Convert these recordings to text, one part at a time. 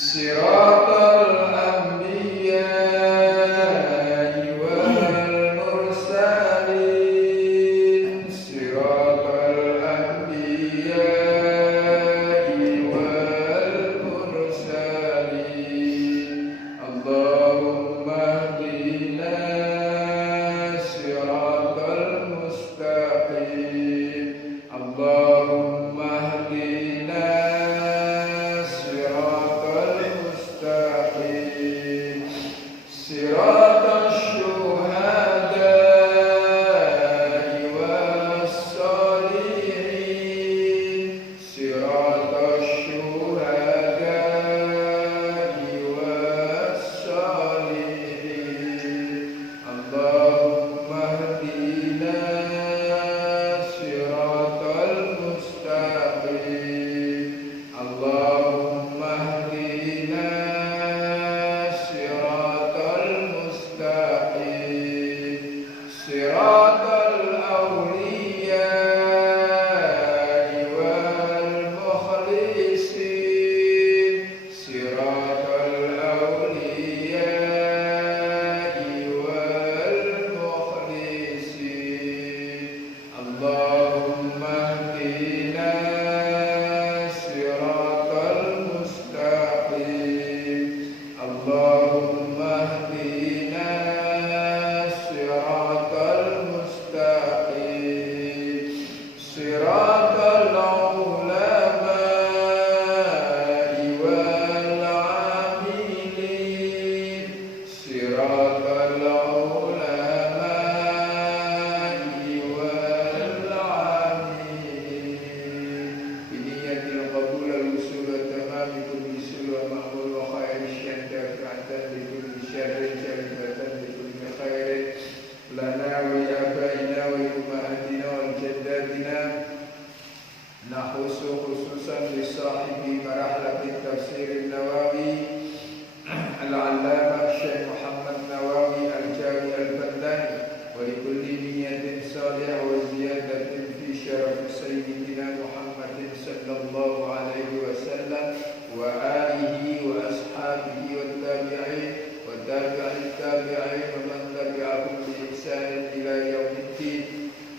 صراط الأنبياء والمرسلين صراط الأنبياء والمرسلين اللهم اهدنا صراط المستقيم اللهم اهدنا صراط المستقيم صراط الشهداء والصالحين صراط الشهداء والصالحين اللهم اهدنا صراط المستقيم اللهم اهدنا صراط المستقيم صراط الأولياء والمخلصين صراط الأولياء والمخلصين اللهم اهدنا صراط المستقيم اللهم اهدنا صراط المستقيم صراط العلماء والعاملين صراط العلماء والعاملين بنية القبول الوصول والتمام بكل سر ومقبول وخير شفاعة لكل شر شريفة لكل خير لنا ولآبائنا وأمهاتنا وجداتنا نخص خصوصا لصاحب مرحلة التفسير النووي العلامة الشيخ محمد نواوي الجامع البنداني ولكل نية صالحة وزيادة في شرف سيدنا محمد صلى الله عليه وسلم وآله وأصحابه والتابعين وتابع التابعين ومن تبعهم بإحسان إلى يوم الدين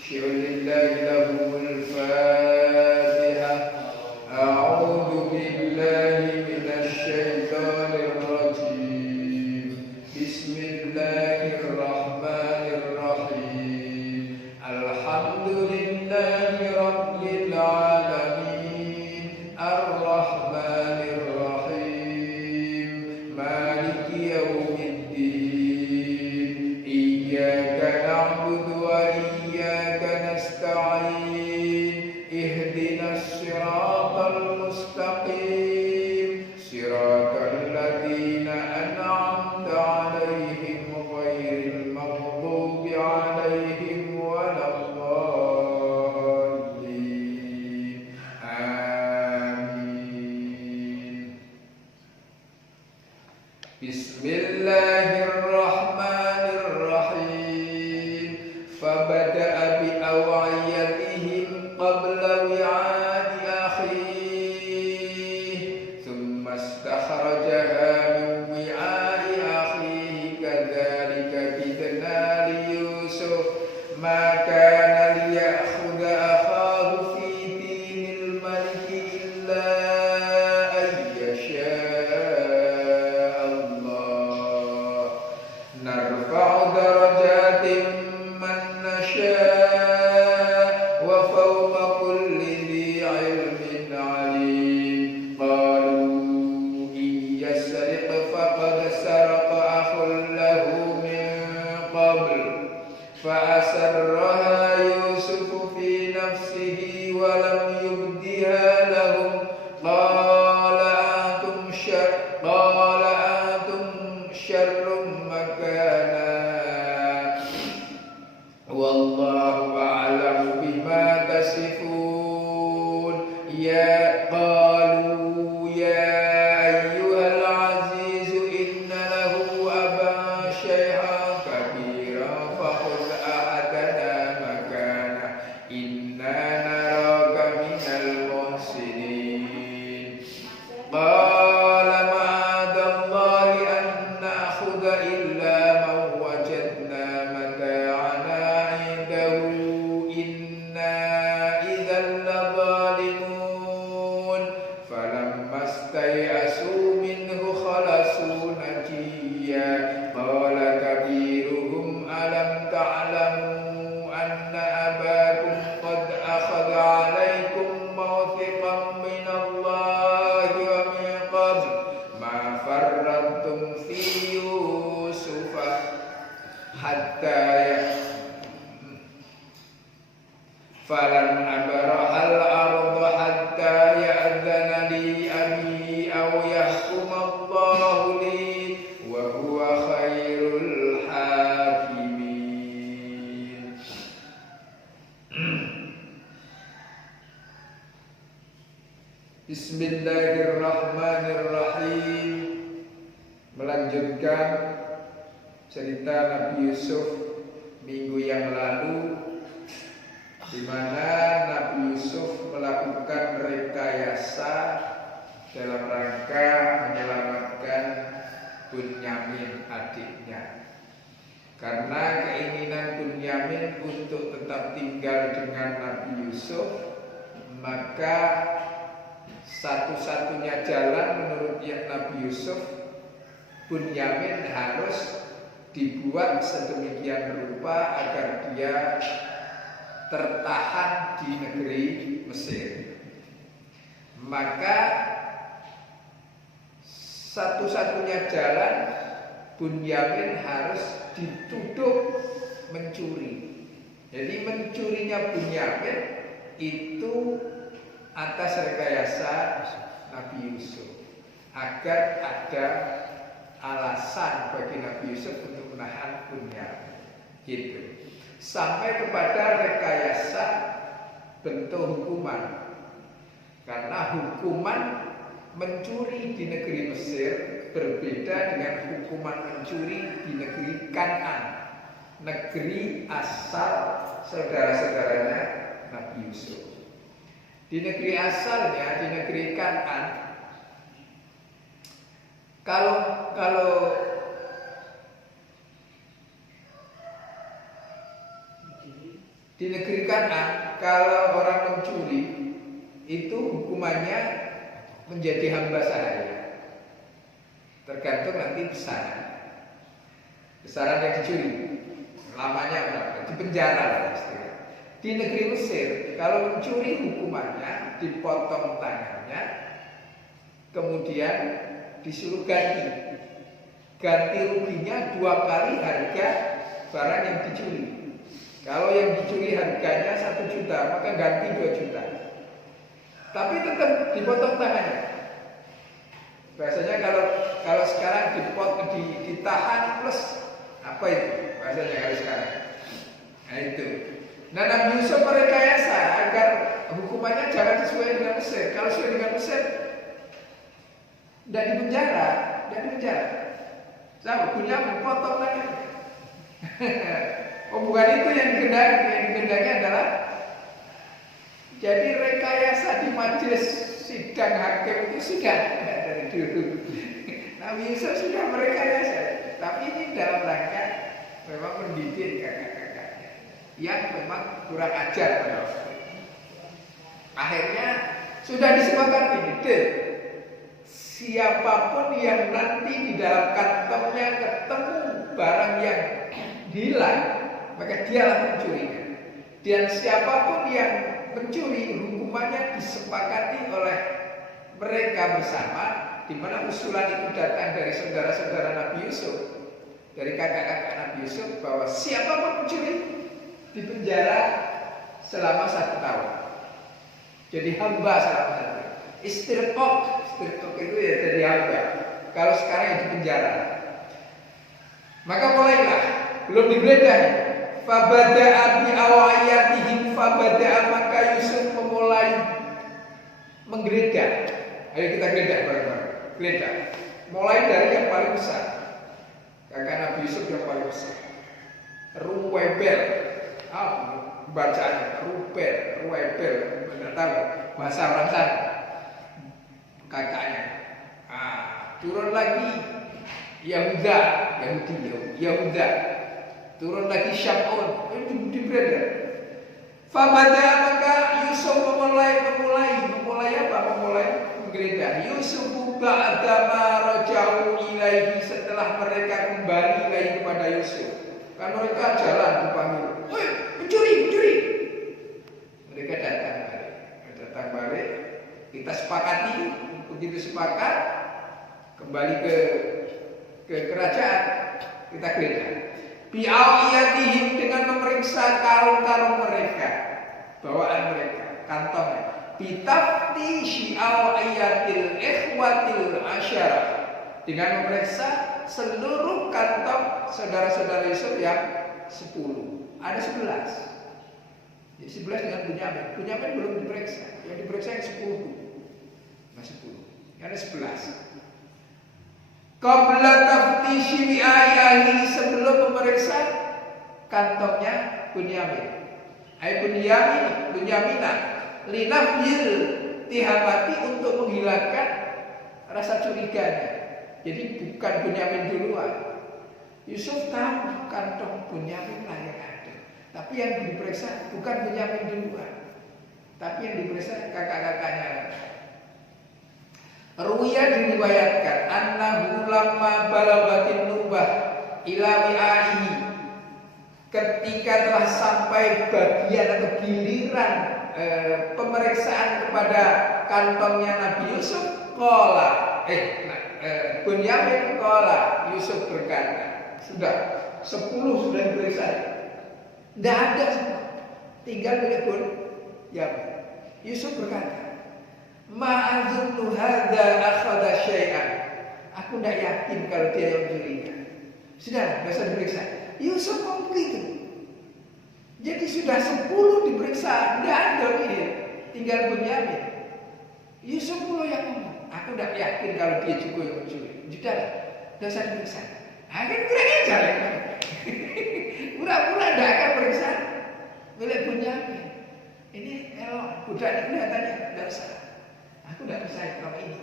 شر لله لهم الفاتحة أعوذ بالله من الشيطان الرجيم بسم الله الرحمن الرحيم الحمد لله رب العالمين الرحمن الرحيم مالك يوم الدين إياك نعبد وإياك نستعين اهدنا الصراط المستقيم صراط الذين أنعمت عليهم غير المغضوب عليهم ولا الضالين آمين بسم الله الرحمن الرحيم فبدأ بأوعيتهم قبل وعاء أخيه ثم استخرجها من وعاء أخيه كذلك كدنا ليوسف ما كان ليأخذ أخاه في دين الملك إلا أن يشاء الله نرفع درجات من نشاء وفوق كل ذي علم عليم قالوا إن يسرق فقد سرق أخ له من قبل فأسرها يوسف في نفسه ولم يبدها لهم قال أنتم شر مكانا والله أعلم بما تصفون قالوا يا أيها العزيز إن له أبا شيخا كبيرا فخذ أحدنا مكانه إنا نراك من المحسنين قال yahkumallahu li wa huwa khairul hakimin. Bismillahirrahmanirrahim. Melanjutkan cerita Nabi Yusuf minggu yang lalu, di mana Nabi Yusuf melakukan rekayasa dalam rangka menyelamatkan Bunyamin adiknya. Karena keinginan Bunyamin untuk tetap tinggal dengan Nabi Yusuf, maka satu-satunya jalan menurut Nabi Yusuf, Bunyamin harus dibuat sedemikian rupa agar dia tertahan di negeri Mesir. Maka satu-satunya jalan, Bunyamin harus dituduh mencuri. Jadi mencurinya Bunyamin itu atas rekayasa Nabi Yusuf, agar ada alasan bagi Nabi Yusuf untuk menahan Bunyamin, gitu. Sampai kepada rekayasa bentuk hukuman. Karena hukuman mencuri di negeri Mesir berbeda dengan hukuman mencuri di negeri Kan'an, negeri asal saudara-saudaranya Nabi Yusuf. Di negeri asalnya, di negeri Kan'an, kalau di negeri Kan'an, kalau orang mencuri itu hukumannya menjadi hamba sahaya. Tergantung nanti besaran yang dicuri, lamanya berapa, di penjara. Di negeri Mesir, kalau mencuri hukumannya dipotong tangannya, kemudian disuruh ganti ruginya 2 kali harga barang yang dicuri. Kalau yang dicuri harganya 1 juta, maka ganti 2 juta. Tapi tetap dipotong tangannya. Biasanya kalau sekarang ditahan plus apa itu bahasanya kalau sekarang? Nah itu. Nah, Nabi Yusuf merekayasa agar hukumannya jangan sesuai dengan Mesir. Kalau sesuai dengan Mesir, tidak di penjara. Sama Bunyamin potong tangannya. Oh, bukan itu yang dikehendaki adalah, jadi rekayasa di majelis sidang hakim itu sudah dari dulu. Nabi Yusuf sudah merekayasa, tapi ini dalam rangka memang mendidik kakak-kakaknya yang memang kurang ajar pada waktu itu. Akhirnya sudah disepakati detail, siapapun yang nanti di dalam kantongnya ketemu barang yang hilang, maka dialah pencurinya. Dan siapapun yang mencuri, hukumannya disepakati oleh mereka bersama, di mana usulan itu datang dari saudara-saudara Nabi Yusuf, dari kakak-kakak Nabi Yusuf, bahwa siapapun mencuri dipenjara selama 1 tahun. Jadi hamba selama 1 tahun. Istirqaq itu ya jadi hamba. Kalau sekarang yang dipenjara. Maka mulailah, belum digeledah. Fabada'a bi awayatihim fabada'a, maka Yusuf memulai menggeledah. Ayo kita geledah bareng-bareng. Geledah. Mulai dari yang paling besar. Kakak Nabi Yusuf yang paling besar. Ruwebel. Bacaannya Ruwebel. Tidak tahu bahasa orang sana. Kakaknya. Turun lagi Yahuda. Turun lagi Syam'un. Itu berbeda. Fabada, maka Yusuf memulai apa? Memulai menggeledah. Yusuf ba'da ma raja'u ilaihi, setelah mereka kembali lagi kepada Yusuf. Kan mereka jalan dipanggil, "Woi, mencuri." Mereka datang balik. Kita sepakati, begitu sepakat, kembali ke kerajaan, kita geledah. Bi'awiyatihim, dengan memeriksa karung-karung mereka, bawaan mereka, kantongnya. bitaftishi ayatil ikhwatil asyarah, dengan memeriksa seluruh kantong saudara-saudara Yusuf yang 10. Ada 11. Jadi 11 dengan Bunyamin. Bunyamin belum diperiksa. Yang diperiksa yang 10. Nah 10. Ada 11. Qabla taftishi ayahi, sebelum memeriksa kantongnya Bunyamin. Bunyamina linafyil tihamati, untuk menghilangkan rasa curiganya. Jadi bukan Bunyamin duluan. Yusuf tahu kantong Bunyamin lah yang ada, tapi yang diperiksa bukan Bunyamin duluan, tapi yang diperiksa kakak-kakaknya. Ruwiya diriwayatkan annahu lamma balagatin nubah ila wi'ahi, ketika telah sampai bagian atau giliran pemeriksaan kepada kantongnya Nabi Yusuf, Bunyamin qala, Yusuf berkata, sudah 10 sudah diperiksa, tidak ada semua, tinggal milik Bunyamin. Yusuf berkata, ma'adzunnu hadza akhadha syai'an, aku tidak yakin kalau dia yang mencurinya. Sudah, tidak usah diperiksa. Yusuf mau begitu. Jadi sudah 10 diperiksa, tidak ada dia, tinggal Bunyamin. Yusuf mulu yang ngomong, aku tidak yakin kalau dia juga yang mencuri. Sudah, tidak usah diperiksa. Akan kurang ajar ya. Pura-pura tidak akan periksa milik Bunyamin. Ini elok, budak ini kelihatannya tidak usah. Aku tidak percaya kalau ini.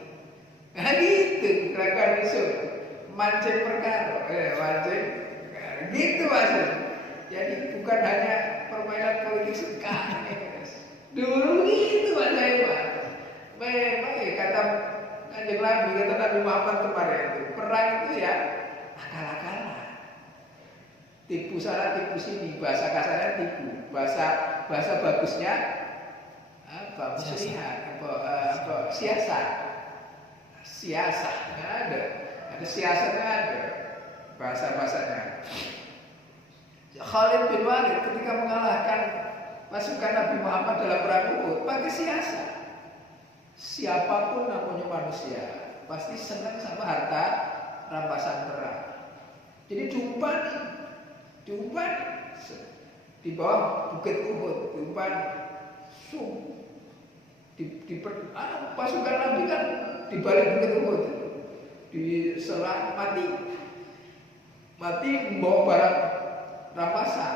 Nah gitu, kelakuan Yusuf. Mancing perkara, mancing perkara. Gitu maksudnya. Jadi bukan hanya permainan politik sekarang. Dulu gitu maksudnya. Memang kata Kanjeng Nabi, kata Nabi Muhammad kemarin itu, perang itu ya akal-akalan. Tipu sana, tipu sini, bahasa kasarnya tipu, bahasa bagusnya apa? Muslihat, apa? Siasatnya ada siasatnya ada, bahasanya. Khalid bin Walid ketika mengalahkan pasukan Nabi Muhammad dalam perang Uhud pakai siasat. Siapapun namanya manusia pasti senang sama harta rampasan perang. Jadi diumpan di bawah bukit Uhud, diumpan pasukan Nabi kan di balik bukit Uhud, diserang mati membawa barang rampasan.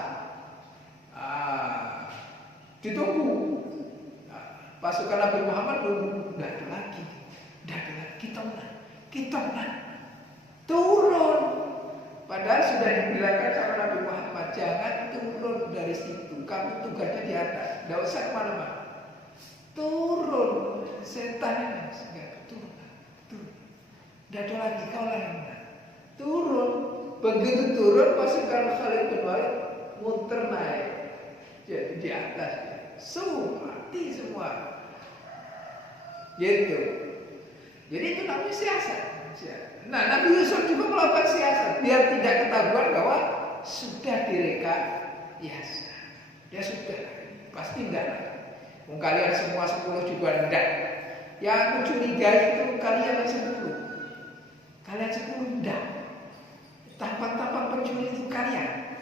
Ditunggu. Pasukan Nabi Muhammad belum ada lagi, kita menang, turun. Padahal sudah dibilangkan sama Nabi Muhammad, jangan turun dari situ, kamu tugasnya di atas, tidak usah kemana-mana. Turun, setan turun, tidak ada lagi, kau lah yang menang. Turun, begitu turun pasukan Khalid bin Walid muter naik, jadi di atas, mati semua. Gitu. Jadi itu namanya siasat. Nah, Nabi Yusuf juga melakukan siasat biar tidak ketahuan bahwa sudah direkayasa. Dia sudah pasti enggak. Kalian semua 10 juga enggak. Yang aku curigai itu kalian yang 10. Kalian 10 enggak. Tampang-tampang pencuri itu kalian.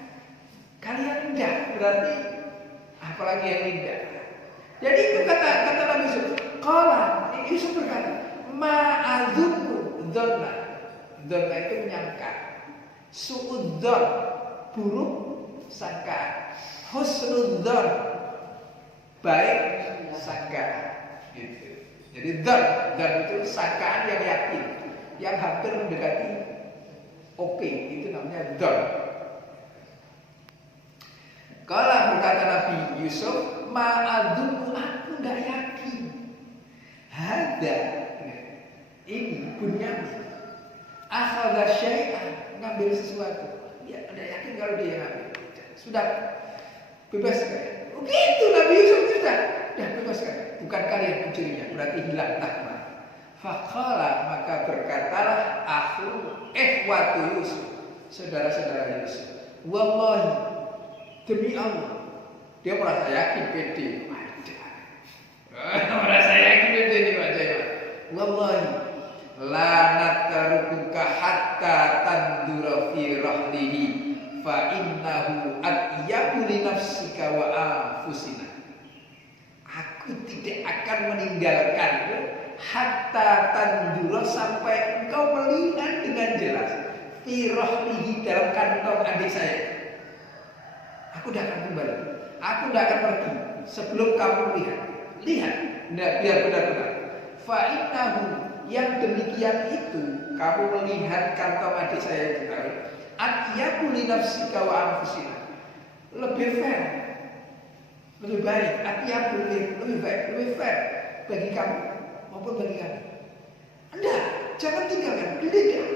Kalian enggak, berarti apalagi yang enggak. Jadi itu kata Nabi Yusuf. Qala, Yusuf berkata, ma'adzunnu dzanna. Dzanna itu menyangka. Su'udzon, buruk sangka. Husnudzon, baik sangka. Gitu. Jadi dzan itu sangkaan yang yakin, yang hampir mendekati oke, itu namanya dzan. Kalau berkata Nabi Yusuf, ma'adzunnu, aku tidak yakin. Hada, ini Bunyamin akhadha syai'an, ngambil sesuatu. Dia tidak yakin kalau dia ngambil. Sudah bebaskan. Begitu Nabi Yusuf sudah bebaskan. Bukan kalian pencurinya, berarti hilang takma. Faqala, maka berkatalah ikhwatu Yusuf, saudara-saudara Yusuf. Wallahi, demi Allah, dia merasa yakin pede. Merasa yakin itu ini Pak Jaya. Wallahi la natarukuka hatta tandura fi rahlihi fa innahu atyabu li nafsika wa anfusina. Aku tidak akan meninggalkanmu hatta tandura sampai engkau melihat dengan jelas fi rahlihi dalam kantong adik saya. Aku tidak akan kembali. Aku tidak akan pergi sebelum kamu lihat. Lihat, biar benar-benar. Fa'innahu yang demikian itu kamu melihat kantong adik saya itu atyabu li nafsika wa anfusina. Lebih fair, lebih baik. Atyabu lebih baik, lebih fair bagi kamu maupun bagi kami. Anda jangan tinggalkan, geledah.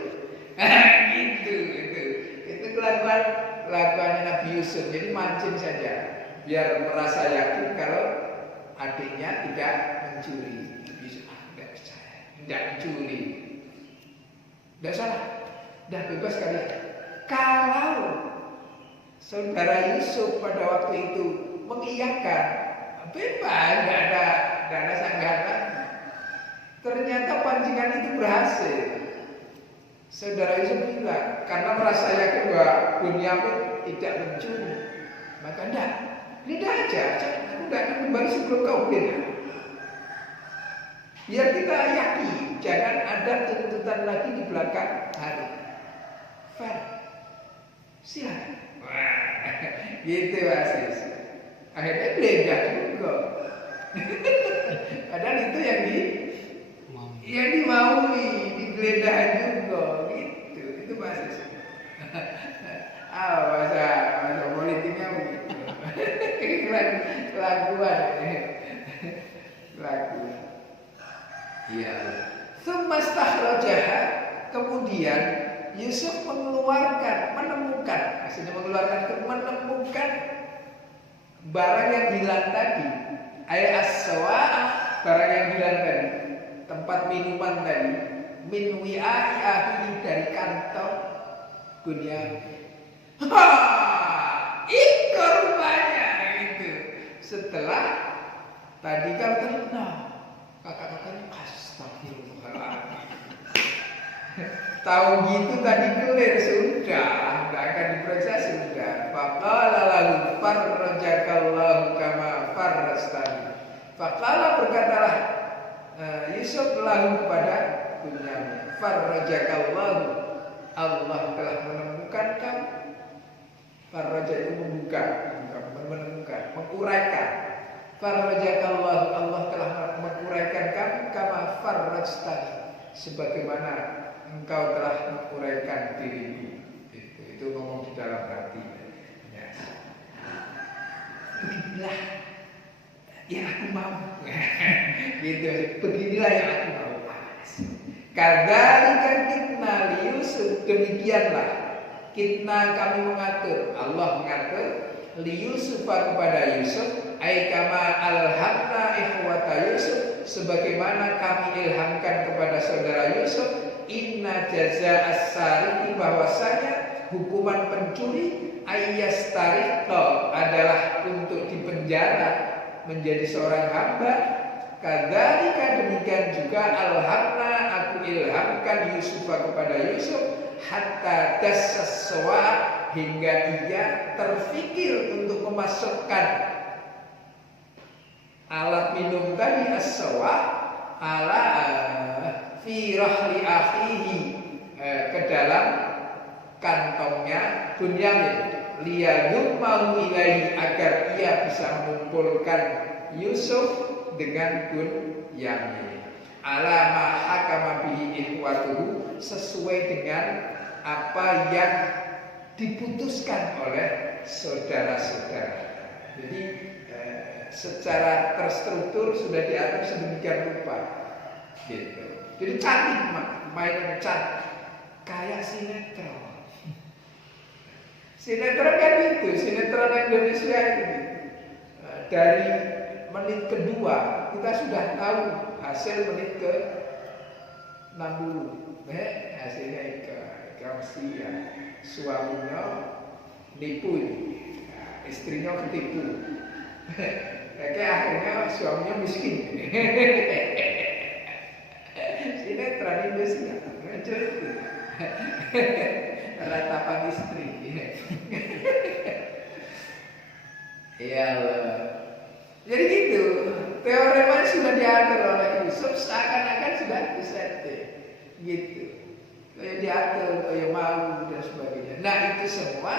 Itu kelakuannya Nabi Yusuf. Jadi mancing saja, biar merasa yakin kalau adiknya tidak mencuri. Tidak percaya, tidak mencuri. Tidak salah, tidak bebas kalian. Kalau saudara Yusuf pada waktu itu mengiyakan, bebas, tidak ada sanggahan. Ternyata pancingan itu berhasil. Saudara Yusuf bilang, karena merasa yakin bahwa Bunyamin tidak mencuri, maka tidak. Lidah aja, aku tidak akan kembali sebelum kau lidah. Biar kita yakin, jangan ada tuntutan lagi di belakang hari. Fair, silakan. Gitu Asis. Akhirnya lidah juga. Padahal itu yang dimaui, digeledah juga, gitu. Itu Asis. Bahasa politiknya begitu. Kelakuan. Iya. Sumastakhrajaha, kemudian Yusuf menemukan barang yang hilang tadi. As-sawa'ah, barang yang hilang tadi, tempat minuman tadi, min wi'a'i ahi, dari kantong Bunyamin. Itu rupanya gitu. Setelah tadi kalau terkenal kakak-kakaknya astagfirullahaladzim. Tahu gitu tadi clear sudah, nggak akan diperiksa sudah. Faqala lahu farrajakallahu kama farrastani. Faqala, berkatalah Yusuf lahu kepada Bunyamin, farrajakallahu, Allah telah menemukan kamu. Farraja itu menemukan, menguraikan. Farrajakallahu, Allah telah menguraikan kamu kama farrajtani, sebagaimana engkau telah menguraikan dirimu. Itu ngomong di dalam hati. Ya. Beginilah yang aku mau. Gitu. Beginilah yang aku mau. Kadzalika kitna li Yusuf, demikianlah kitna kami mengatur, Allah mengatur li Yusuf kepada Yusuf, ai kama alhamna ikhwata Yusuf, sebagaimana kami ilhamkan kepada saudara Yusuf, inna jaza as-sariqi, bahwasanya hukuman pencuri ayyastariqa adalah untuk dipenjara menjadi seorang hamba. Kadzalika, demikian juga alhamna, aku ilhamkan Yusuf kepada Yusuf, hatta dassaswa, hingga ia terfikir untuk memasukkan alat minum tadi as-sawa ala fi rahli akhihi, ke dalam kantongnya Bunyamin, liyadummahu ilaihi, agar ia bisa mengumpulkan Yusuf dengan Bunyamin, ala ma hakama bihi ikhwatuhu, sesuai dengan apa yang diputuskan oleh saudara-saudara. Jadi secara terstruktur sudah diatur sedemikian rupa, gitu. Jadi cantik, mainan cantik, kayak sinetron. Sinetron kan itu, sinetron Indonesia ini. Dari menit kedua kita sudah tahu hasil menit ke 60. Hasilnya ya, suaminya nipu, istrinya ketipu. Kayak akhirnya suaminya miskin. Sinetron Indonesia muncul itu. Ratapan istri. Ya Allah. Jadi gitu. Teorema sudah diatur oleh Yusuf, seakan-akan sudah disetting. Gitu. Kayak diatur, kayak mau dan sebagainya. Nah itu semua.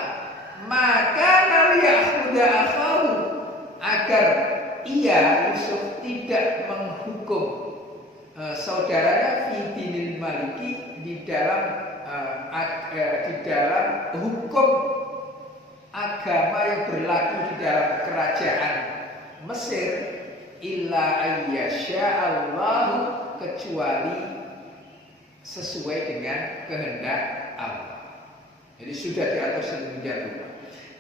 Maka naliyahudha akhahu, agar ia Yusuf tidak menghukum saudaranya fi dinil maliki di dalam hukum agama yang berlaku di dalam kerajaan Mesir, illa ayyasha Allah, kecuali sesuai dengan kehendak Allah. Jadi sudah diatur sedemikian rupa.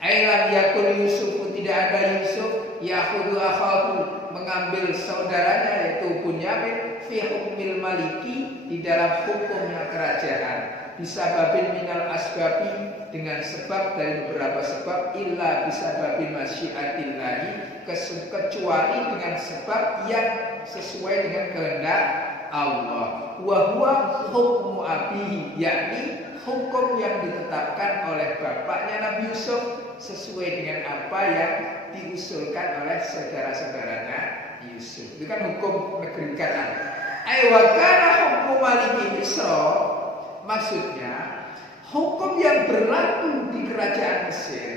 Ailam yakul Yusuf, tidak ada Yusuf yakhudhu akhahu, mengambil saudaranya yaitu Bunyamin fi hukmil maliki, di dalam hukumnya kerajaan, bisa babin minal asbabi, dengan sebab dari beberapa sebab, illa bisa babin masyiatillahi, kecuali dengan sebab yang sesuai dengan kehendak Allah. Wa huwa hukmu abihi, yakni hukum yang ditetapkan oleh bapaknya Nabi Yusuf sesuai dengan apa yang diusulkan oleh saudara-saudaranya Yusuf. Itu kan hukum negeri Kanaan. Wa kana hukmu maliki Misra, maksudnya hukum yang berlaku di kerajaan Mesir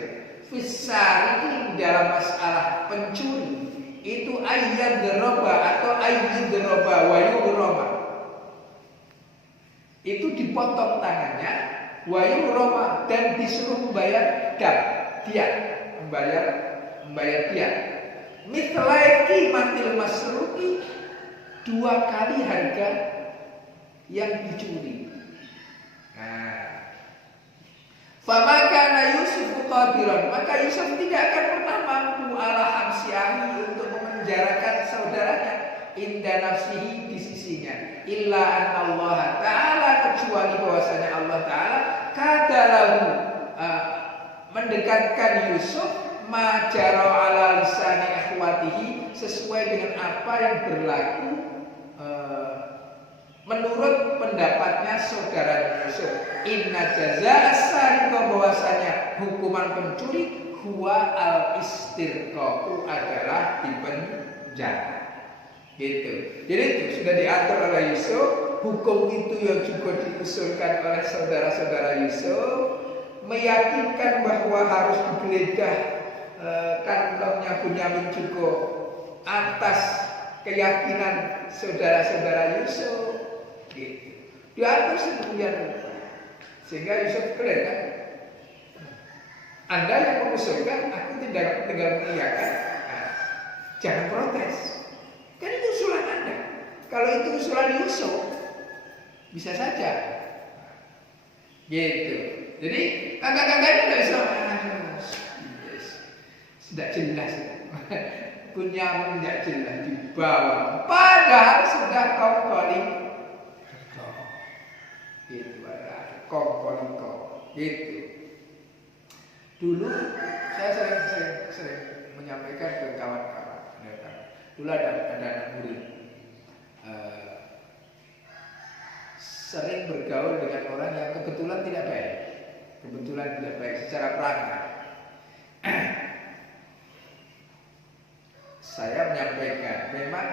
fisari, dalam masalah pencuri, itu ayyad doroba atau ayyid doroba wayuroma, itu dipotong tangannya, wayuroma, dan disuruh membayar diat, membayar diat. Mithlaiki matil masruki, 2 kali harga yang dicuri. Nah, famakana Yusuf qadiran, maka Yusuf tidak akan pernah mampu ala hamsiahi, untuk memenjarakan saudaranya, inda nafsihi, di sisinya, illa anallaha ta'ala, kecuali bahwasanya Allah Ta'ala kadalahu, mendekatkan Yusuf majaro ala lisani akhwatihi, sesuai dengan apa yang berlaku menurut pendapatnya saudara Yusuf. Inna jazaa as-sariqah, bahwasanya hukuman pencuri huwa al-istirqaqu, adalah dipenjara. Gitu. Jadi itu sudah diatur oleh Yusuf. Hukum itu yang juga diusulkan oleh saudara-saudara Yusuf, meyakinkan bahwa harus digeledah kantongnya Bunyamin juga atas keyakinan saudara-saudara Yusuf. Gitu. Diatur sedemikian rupa sehingga Yusuf keren kan? Anda yang mengusulkan, aku tinggal mengiyakan. Nah, jangan protes. Kan itu usulan Anda. Kalau itu usulan Yusuf, bisa saja. Gitu. Jadi kakak-kakaknya nggak bisa. Sudah jelas. Bunyamin tidak jelas dibawa. Padahal sudah kongkoli. Gitu ada kongkoliko. Gitu. Dulu saya sering menyampaikan ke kawan-kawan. Dulu ada anak murid sering bergaul dengan orang yang kebetulan tidak baik secara pelanggan. Saya menyampaikan, memang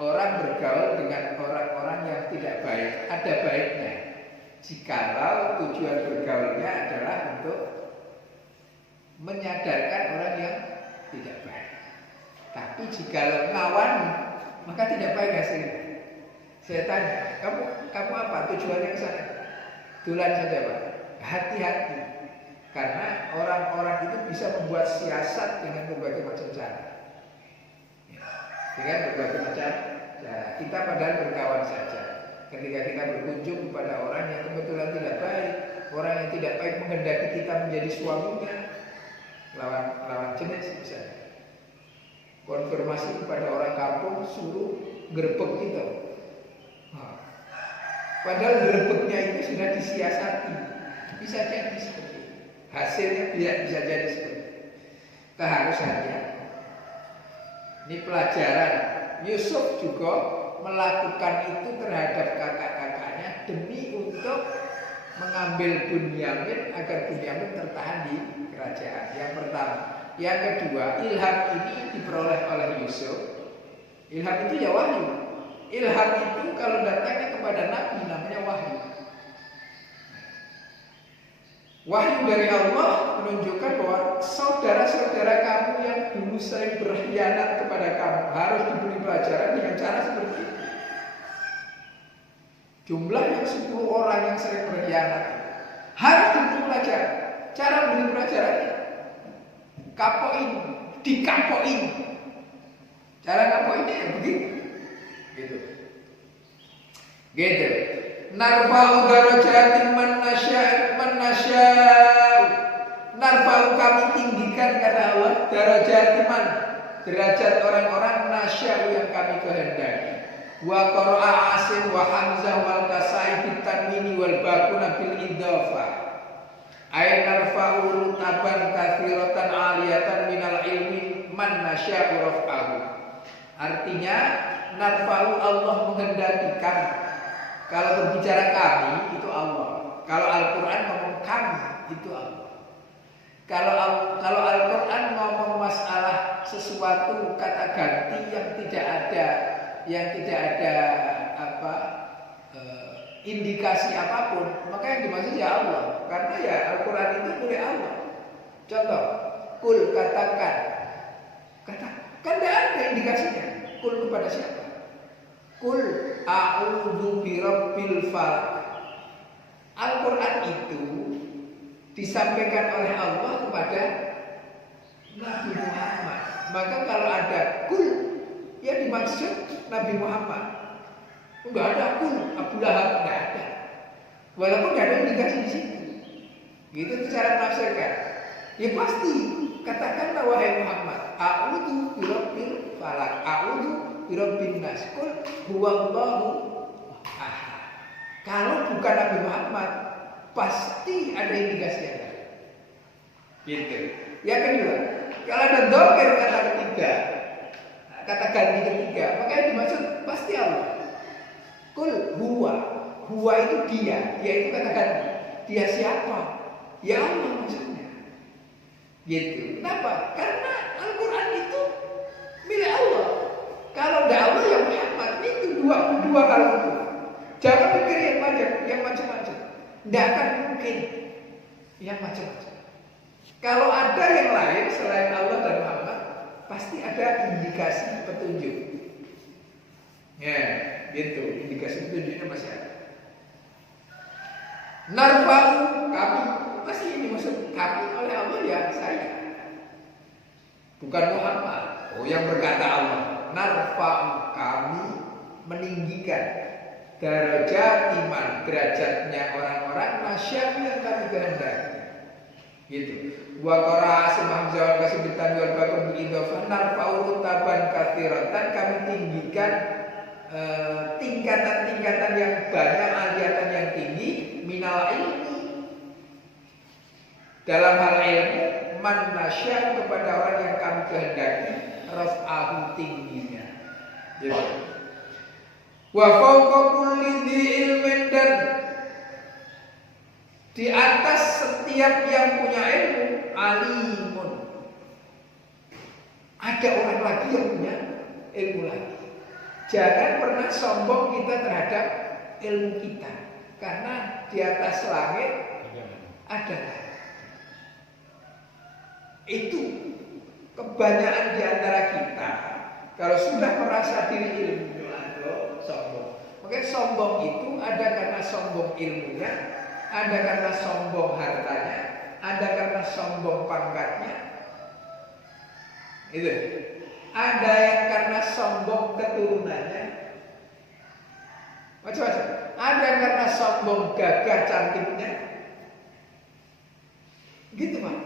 orang bergaul dengan orang-orang yang tidak baik ada baiknya, jikalau tujuan bergaulnya adalah untuk menyadarkan orang yang tidak baik. Tapi jikalau ngawani, maka tidak baik hasilnya. Saya tanya, kamu apa tujuannya ke sana? Tulan saja Pak. Hati-hati, karena orang-orang itu bisa membuat siasat dengan berbagai macam cara. Dengan berbagai macam cara. Kita padahal berkawan saja. Ketika kita berkunjung kepada orang yang kebetulan tidak baik, orang yang tidak baik menghendaki kita menjadi suaminya, lawan jenis misalnya. Konfirmasi kepada orang kampung, suruh gerbek kita. Padahal gerbeknya itu sudah disiasati. Bisa jadi seperti itu. Hasilnya bisa jadi seperti itu. Keharusannya Ini pelajaran. Yusuf juga melakukan itu terhadap kakak-kakaknya demi untuk mengambil Bunyamin agar Bunyamin tertahan di kerajaan. Yang pertama. Yang kedua, ilham ini diperoleh oleh Yusuf. Ilham itu ya wahyu. Ilham itu kalau datangnya kepada Nabi namanya wahyu. Wahyu dari Allah menunjukkan bahwa saudara-saudara kamu yang dulu sering berkhianat kepada kamu harus diberi pelajaran dengan cara seperti ini. Jumlahnya 10 orang yang sering berkhianat harus diberi pelajaran. Cara beri pelajarannya kapoin, dikapoin. Cara kapoinnya ya begitu. Gitu. Narfa'u darajatin man nasya'u. Narfa'u kami tinggikan kata Allah darajatin man, derajat orang-orang nasya'u yang kami kehendaki. Wa qara'a Asim wa Hamzah wal Kasai bit tanwini wal bakuna bil idhafah. Ay narfa'u rutaban katsiratan aliyatan minal ilmi man nasya'u raf'ahu. Artinya narfa'u Allah menghendakikan. Kalau berbicara kami itu Allah. Kalau Al-Quran ngomong kami itu Allah. Kalau Al-Quran ngomong masalah sesuatu kata ganti yang tidak ada indikasi apapun, maka yang dimaksud ya Allah. Karena ya Al-Quran itu milik Allah. Contoh, kul katakan, kan tidak ada indikasinya. Kul kepada siapa? Kul a'udzu birabbil falaq. Al-Quran itu disampaikan oleh Allah kepada Nabi Muhammad. Maka kalau ada kul, ya dimaksud Nabi Muhammad. Enggak ada kul Abu Lahab, enggak ada. Walaupun ada indikasi di situ. Gitu cara menafsirkan. Ya pasti katakanlah wahai Muhammad, a'udzu birabbil falaq, a'udzu birabbin nas, qul huwallahu ahad. Kalau bukan Nabi Muhammad, pasti ada indikasinya. Gitu. Yang kedua, kalau ada dzakir kata ketiga, kata ganti ketiga, maka yang dimaksud pasti Allah. Qul huwa itu dia itu kata ganti. Dia siapa? Ya Allah maksudnya. Gitu. Kenapa? Karena Al-Quran itu milik Allah. Kalau tidak Allah ya Muhammad. Itu dua hal itu. Jangan pikir yang macam-macam. Tidak akan mungkin yang macam-macam. Kalau ada yang lain selain Allah dan Muhammad, pasti ada indikasi petunjuk. Ya, gitu. Indikasi petunjuknya masih ada. Narfa'u kami, masih ini maksud kami oleh Allah ya saya. Bukan Muhammad. Oh, yang berkata Allah. Narfa'u kami meninggikan derajat iman, derajatnya orang-orang nasya'u yang kami kehendaki. Gitu. Wa qara Hamzah kasibitan wal bakun bil idhofah narfa'u taban katsiratan, kami tinggikan tingkatan-tingkatan yang banyak, aliyatan yang tinggi minal ilmi dalam hal ilmu man nasya kepada orang yang kami kehendaki raf'ahu tingginya. Gitu. Wa fawqa kulli dzi ilmin, dan di atas setiap yang punya ilmu alimun, ada orang lagi yang punya ilmu lagi. Jangan pernah sombong kita terhadap ilmu kita, karena di atas langit ada. Itu kebanyakan di antara kita kalau sudah merasa diri ilmu sombong. Makanya sombong itu ada karena sombong ilmunya, ada karena sombong hartanya, ada karena sombong pangkatnya. Itu. Ada yang karena sombong keturunannya, macam-macam. Ada yang karena sombong gagah cantiknya, gitu Pak.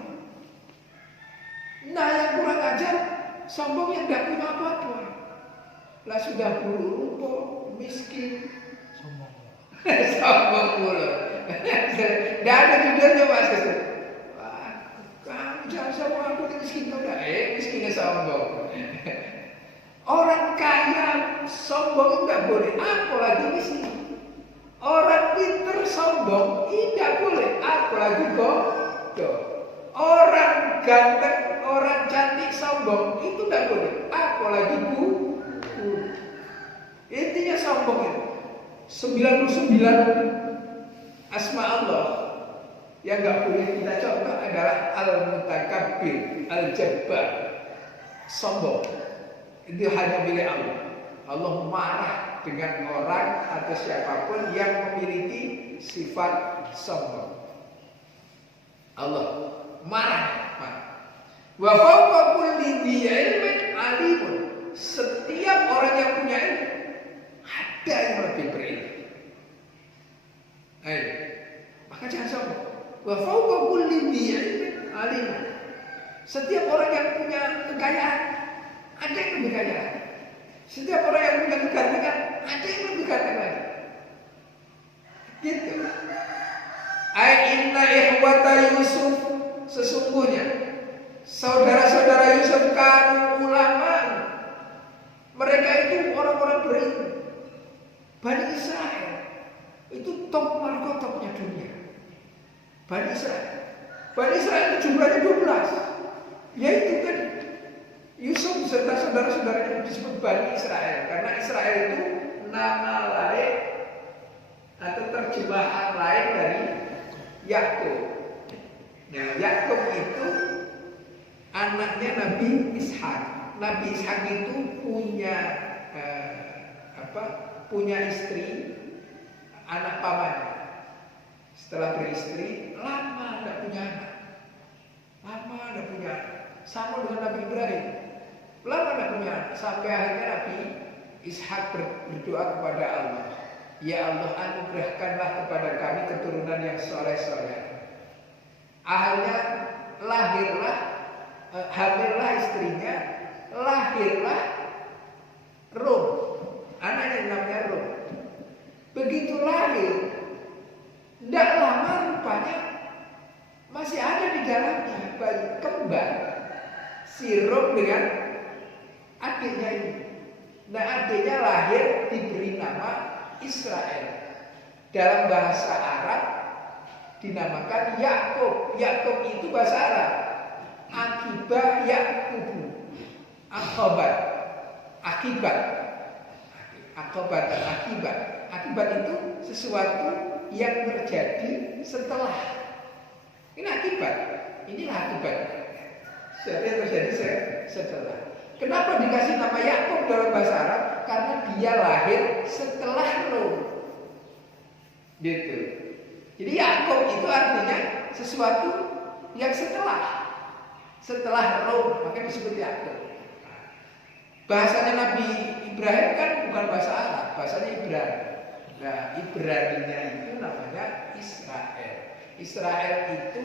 Nah yang kurang ajar, sombong yang tidak punya apa-apa. Lah sudah buru miskin, sombong. Sombong mulu. Tidak ada judulnya Mas. Wah, kamu jangan sombong, aku miskin kau dah. Miskinnya sombong. Orang kaya sombong nggak boleh, apalagi miskin. Orang pinter sombong tidak boleh, apalagi bodoh. Orang ganteng, orang cantik sombong itu nggak boleh, apalagi bodoh. Intinya sombong itu 99 asma Allah yang nggak boleh kita contoh adalah al-mutakabbir, al-jabbar, sombong. Itu hanya milik Allah. Allah marah dengan orang atau siapapun yang memiliki sifat sombong. Allah marah. Wa fawqa kulli dzi ilmin alimun. Setiap orang yang punya ilmu ada yang lebih berilmu. Maka jangan sombong. Wa fawqa kulli dzi ilmin alimun. Setiap orang yang punya kekayaan ada yang lebih kaya. Setiap orang yang punya kegantengan ada yang lebih ganteng lagi. Gitu. Inna ikhwata Yusuf, sesungguhnya saudara-saudara Yusuf kanu ulama. Mereka itu orang-orang berilmu. Bani Israel itu top markotopnya dunia. Bani Israel itu jumlahnya 12. Yaitu kan Yusuf beserta saudara-saudaranya disebut Bani Israel karena Israel itu nama lain atau terjemahan lain dari Yakub. Nah, Yakub itu anaknya Nabi Ishak. Nabi Ishak itu punya istri, anak pamannya. Setelah beristri, lama tidak punya anak. Sama dengan Nabi Ibrahim. Lama tidak punya anak. Sampai akhirnya Nabi Ishak berdoa kepada Allah. Ya Allah, anugerahkanlah kepada kami keturunan yang soleh-soleh. Akhirnya hamillah istrinya, lahirlah Rum. Anaknya namanya Rum. Begitu lahir, tidak lama rupanya masih ada di dalamnya bayi kembar si Rum dengan adiknya ini. Nah, adiknya lahir diberi nama Israel. Dalam bahasa Arab dinamakan Yakub. Yakub itu bahasa Arab. Akibat Yakubu. Akibat itu sesuatu yang terjadi setelah. Ini akibat. Inilah akibat. Sesuatu yang terjadi setelah. Kenapa dikasih nama Yakub dalam bahasa Arab? Karena dia lahir setelah Rum. Gitu. Jadi Yakub itu artinya sesuatu yang setelah Rum, makanya disebut Yakub. Bahasanya Nabi Ibrahim kan bukan bahasa Arab, bahasanya Ibrani. Nah, Ibraninya itu namanya Israel. Israel itu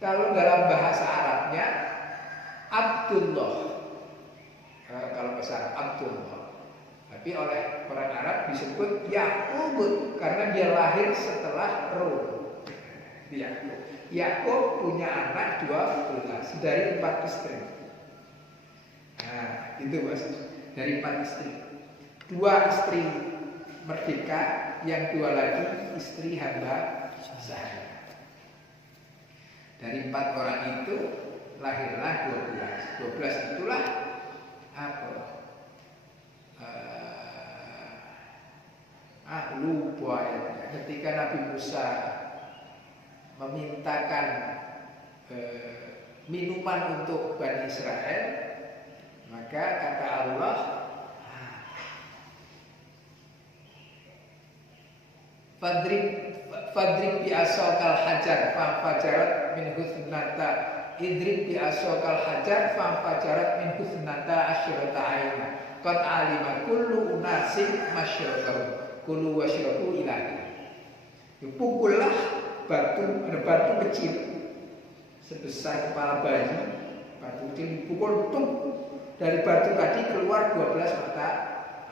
kalau dalam bahasa Arabnya Abdullah. Kalau bahasa Arab Abdullah. Tapi oleh orang Arab disebut Yakub karena dia lahir setelah Rum. Yakub punya anak 12 dari 4 istri. Nah, itu maksudnya dari 4 istri. 2 istri merdeka, yang 2 lagi istri hamba sahaya. Dari 4 orang itu lahirlah 12. 12 itulah apa? Lupa ya. Ketika Nabi Musa memintakan minuman untuk Bani Israel, maka kata Allah, Fadrib bi asokal hajar fajarat min husnata idrib bi asokal hajar fajarat min husnata asyrata aina qad alima kullu unasin masyrabahu kulu washrabu ilahi. Pukullah ada batu kecil sebesar kepala bayi, batu kecil dipukul tung, dari batu tadi keluar 12 mata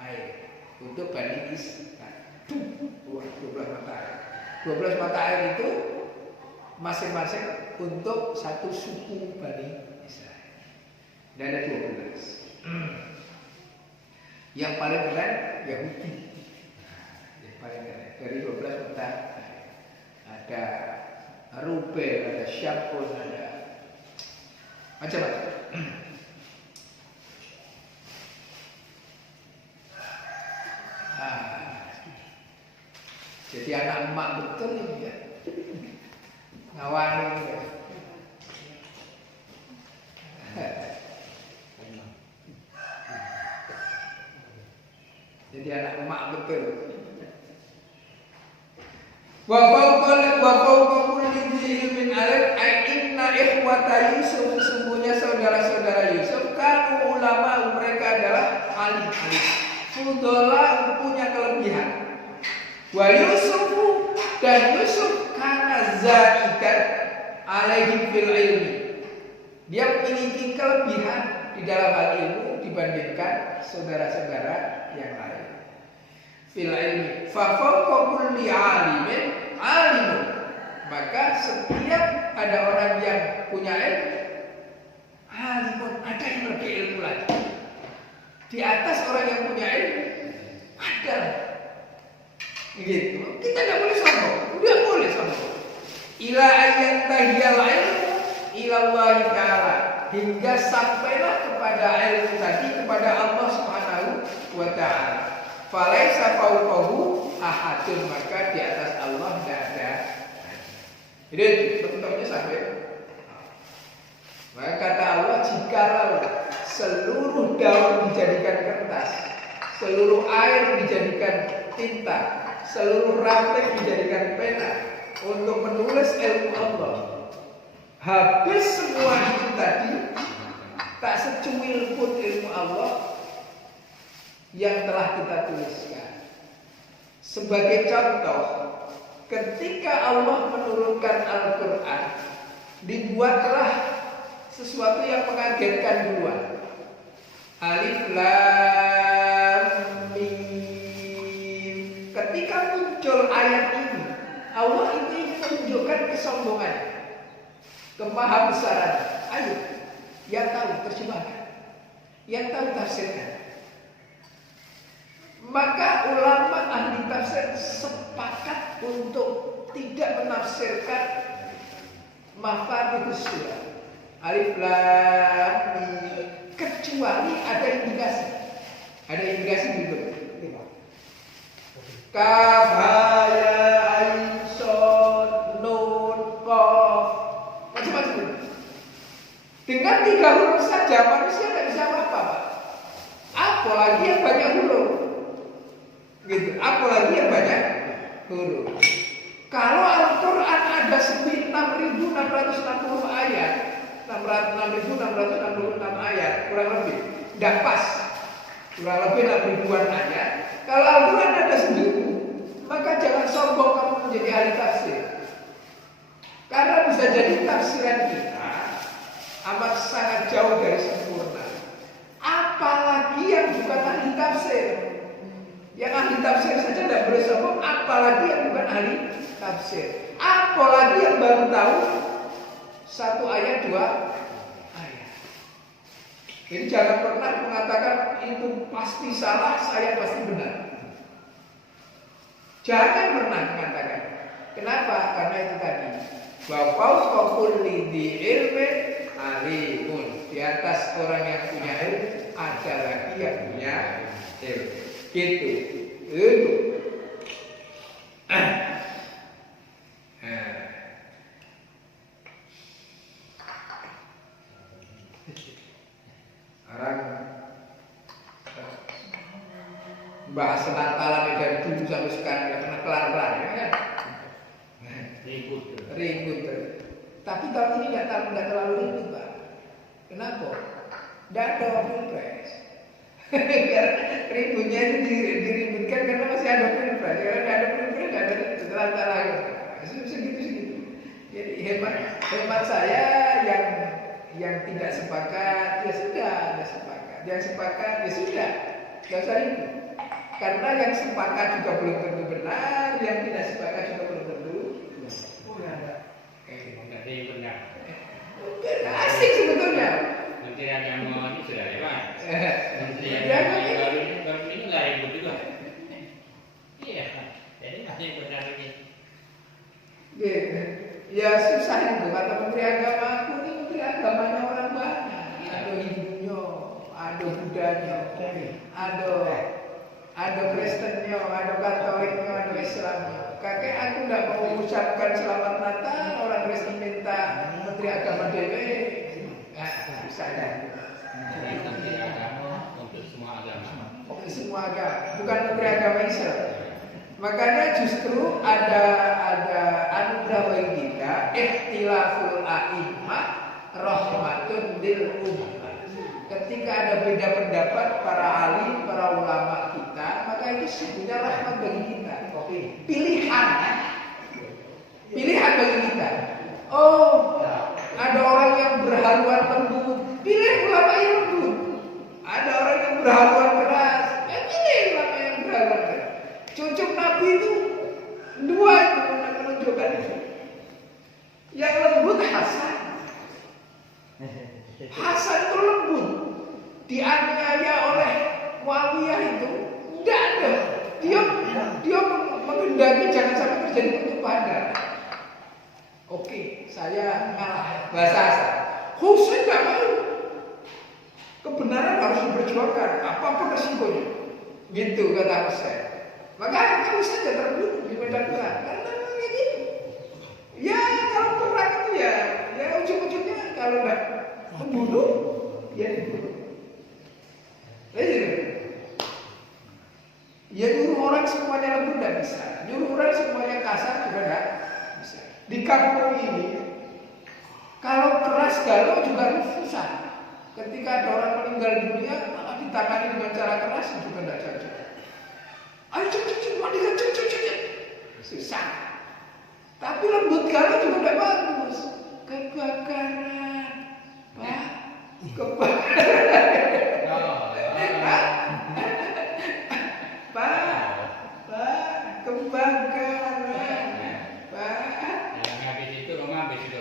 air untuk Bani Israel. 12 mata air. 12 mata air itu masing-masing untuk satu suku Bani Israel. Dan ada 12. Yang paling keren Yahudi. Yang paling keren dari 12 kota ada Rubel, ada Syapun, ada macam-macam. Jadi anak emak betul ini ya. Ngawani ya. Jadi anak emak betul. Wa fawqa kulli dzi ilmin alim ay inna ikhwata Yusuf, sesungguhnya saudara-saudara Yusuf kanu ulama, mereka adalah alim-alim. Fudola, punya kelebihan. Wa Yusufu, dan Yusuf kana zaikan alaihi fil ilmi. Dia memiliki kelebihan di dalam hal ilmu dibandingkan saudara-saudara yang lain. Fil ilmi fa fawqa kulli alimin alimun. Maka setiap ada orang yang punya ilmu, alimun, ada yang lebih ilmu lagi. Di atas orang yang punya ilmu ada. Gitu. Kita tidak boleh sombong. Tidak boleh sombong. Ila ayyan tahiyal ilmu ila Allah Ta'ala, hingga sampailah kepada ilmu tadi kepada Allah Subhanahu wa Ta'ala. Falaisa fawqahu ahadun, maka di atas Allah tidak ada. Jadi bentuknya sampai. Maka kata Allah, jikalau seluruh daun dijadikan kertas, seluruh air dijadikan tinta, seluruh rantai dijadikan pena untuk menulis ilmu Allah, habis semua itu tadi, tak secuil pun ilmu Allah yang telah kita tuliskan. Sebagai contoh, ketika Allah menurunkan Al-Quran, dibuatlah sesuatu yang mengagetkan duluan. Alif Lam Mim. Ketika muncul ayat ini, Allah itu ingin menunjukkan kesombongan, kemahabesaran. Ayo, yang tahu terjemahkan, yang tahu tafsirkan. Maka ulama ahli tafsir sepakat untuk tidak menafsirkan Mafatihus Surah Alif Lam Mim, kecuali ada indikasi. Ada indikasi gitu. Kaf, ha, ya, ain, shad, nun, qaf, macam-macam. Dengan 3 huruf saja manusia tidak bisa apa-apa, Pak. Apalagi yang banyak huruf. Gitu. Apalagi yang banyak huruf. Kalau Al-Quran ada 6.660 ayat, 6.666 ayat, kurang lebih, tidak pas. Kurang lebih 6 ribuan ayat. Kalau Al-Quran ada 1.000, maka jangan sombong kamu menjadi ahli tafsir. Karena bisa jadi tafsiran kita amat sangat jauh dari sempurna. Apalagi yang bukan ahli tafsir. Yang ahli tafsir saja tidak boleh sombong, apalagi yang bukan ahli tafsir. Apalagi yang baru tahu 1 ayat 2 ayat. Jadi jangan pernah mengatakan itu pasti salah, saya pasti benar. Jangan pernah mengatakan. Kenapa? Karena itu tadi. Wa fawqa kulli dzi ilmin alimun. Di atas orang yang punya ilmu ada lagi yang punya ilmu. Gitu. Itu. Orang bahas Natalan dari dulu sampai sekarang nggak pernah kelar-kelar, ya kan? Ribut. Tapi tahun ini nggak terlalu ribut, Pak. Kenapa? Tidak ada pilpres. Ributnya itu diributkan karena masih ada pilpres. Kalau tidak ada pilpres, tidak ada Natalan. Segitu. Jadi hemat saya yang tidak sepakat, ya sudah, tidak sepakat. Yang sepakat, ya sudah, nggak usah ribut. Karena yang sepakat juga belum tentu benar, yang tidak sepakat juga belum tentu benar. Tidak ada yang benar. Bukan, asik sebetulnya. Menteri Agama ini sudah lewat. Menteri Agama baru ini Gitu. Ya susah itu kata Menteri Agama aku ini Menteri Agamanya orang banyak. Ada Hindunya, ada Budanya, ada Kristennya, ada Katoliknya, ada Islamnya. Kakek aku tidak mau mengucapkan selamat Natal, orang Kristen minta Menteri Agama DW. Nah, susah ya. Jadi Menteri Agama untuk semua agama. Untuk semua agama, bukan Menteri Agama Islam. Makanya justru ada anugerah bagi kita, ikhtilaful a'immah rahmatun lil ummah. Ketika ada beda pendapat para alim, para ulama kita, maka itu sebenarnya rahmat bagi kita. Pilihan bagi kita. Oh, ada orang yang berhaluan lembut, pilih ulama yang lembut. Ada orang yang berhaluan keras, pilih ulama yang berhaluan keras. Cucuk Nabi itu dua itu menunjukkan itu. Yang lembut Hasan. Hasan itu lembut. Dianiaya oleh Muawiyah itu tidak ada. Dia mengendaki jangan sampai terjadi pertumpahan darah. Oke, saya ngalah bahasa Hasan. Husain tidak mau. Kebenaran harus diperjuangkan apapun resikonya. Gitu kata Husain. Maka kamu saja terbunuh di medan perang karena memang gitu. Ya kalau perang itu ya ujung-ujungnya kalau nggak membunuh ya dibunuh. Ya nyuruh orang semuanya lembut tidak bisa, nyuruh orang semuanya kasar juga tidak bisa. Di kampung ini kalau keras galau juga susah. Ketika ada orang meninggal dunia malah ditangani dengan cara keras juga tidak cocok. Ayo cepet, mandikan cepet. Susah. Tapi lembut galau juga tidak bagus. Kebakaran, Pak. Kebakaran. Pak, kebakaran. Pak. Yang habis itu habis itu.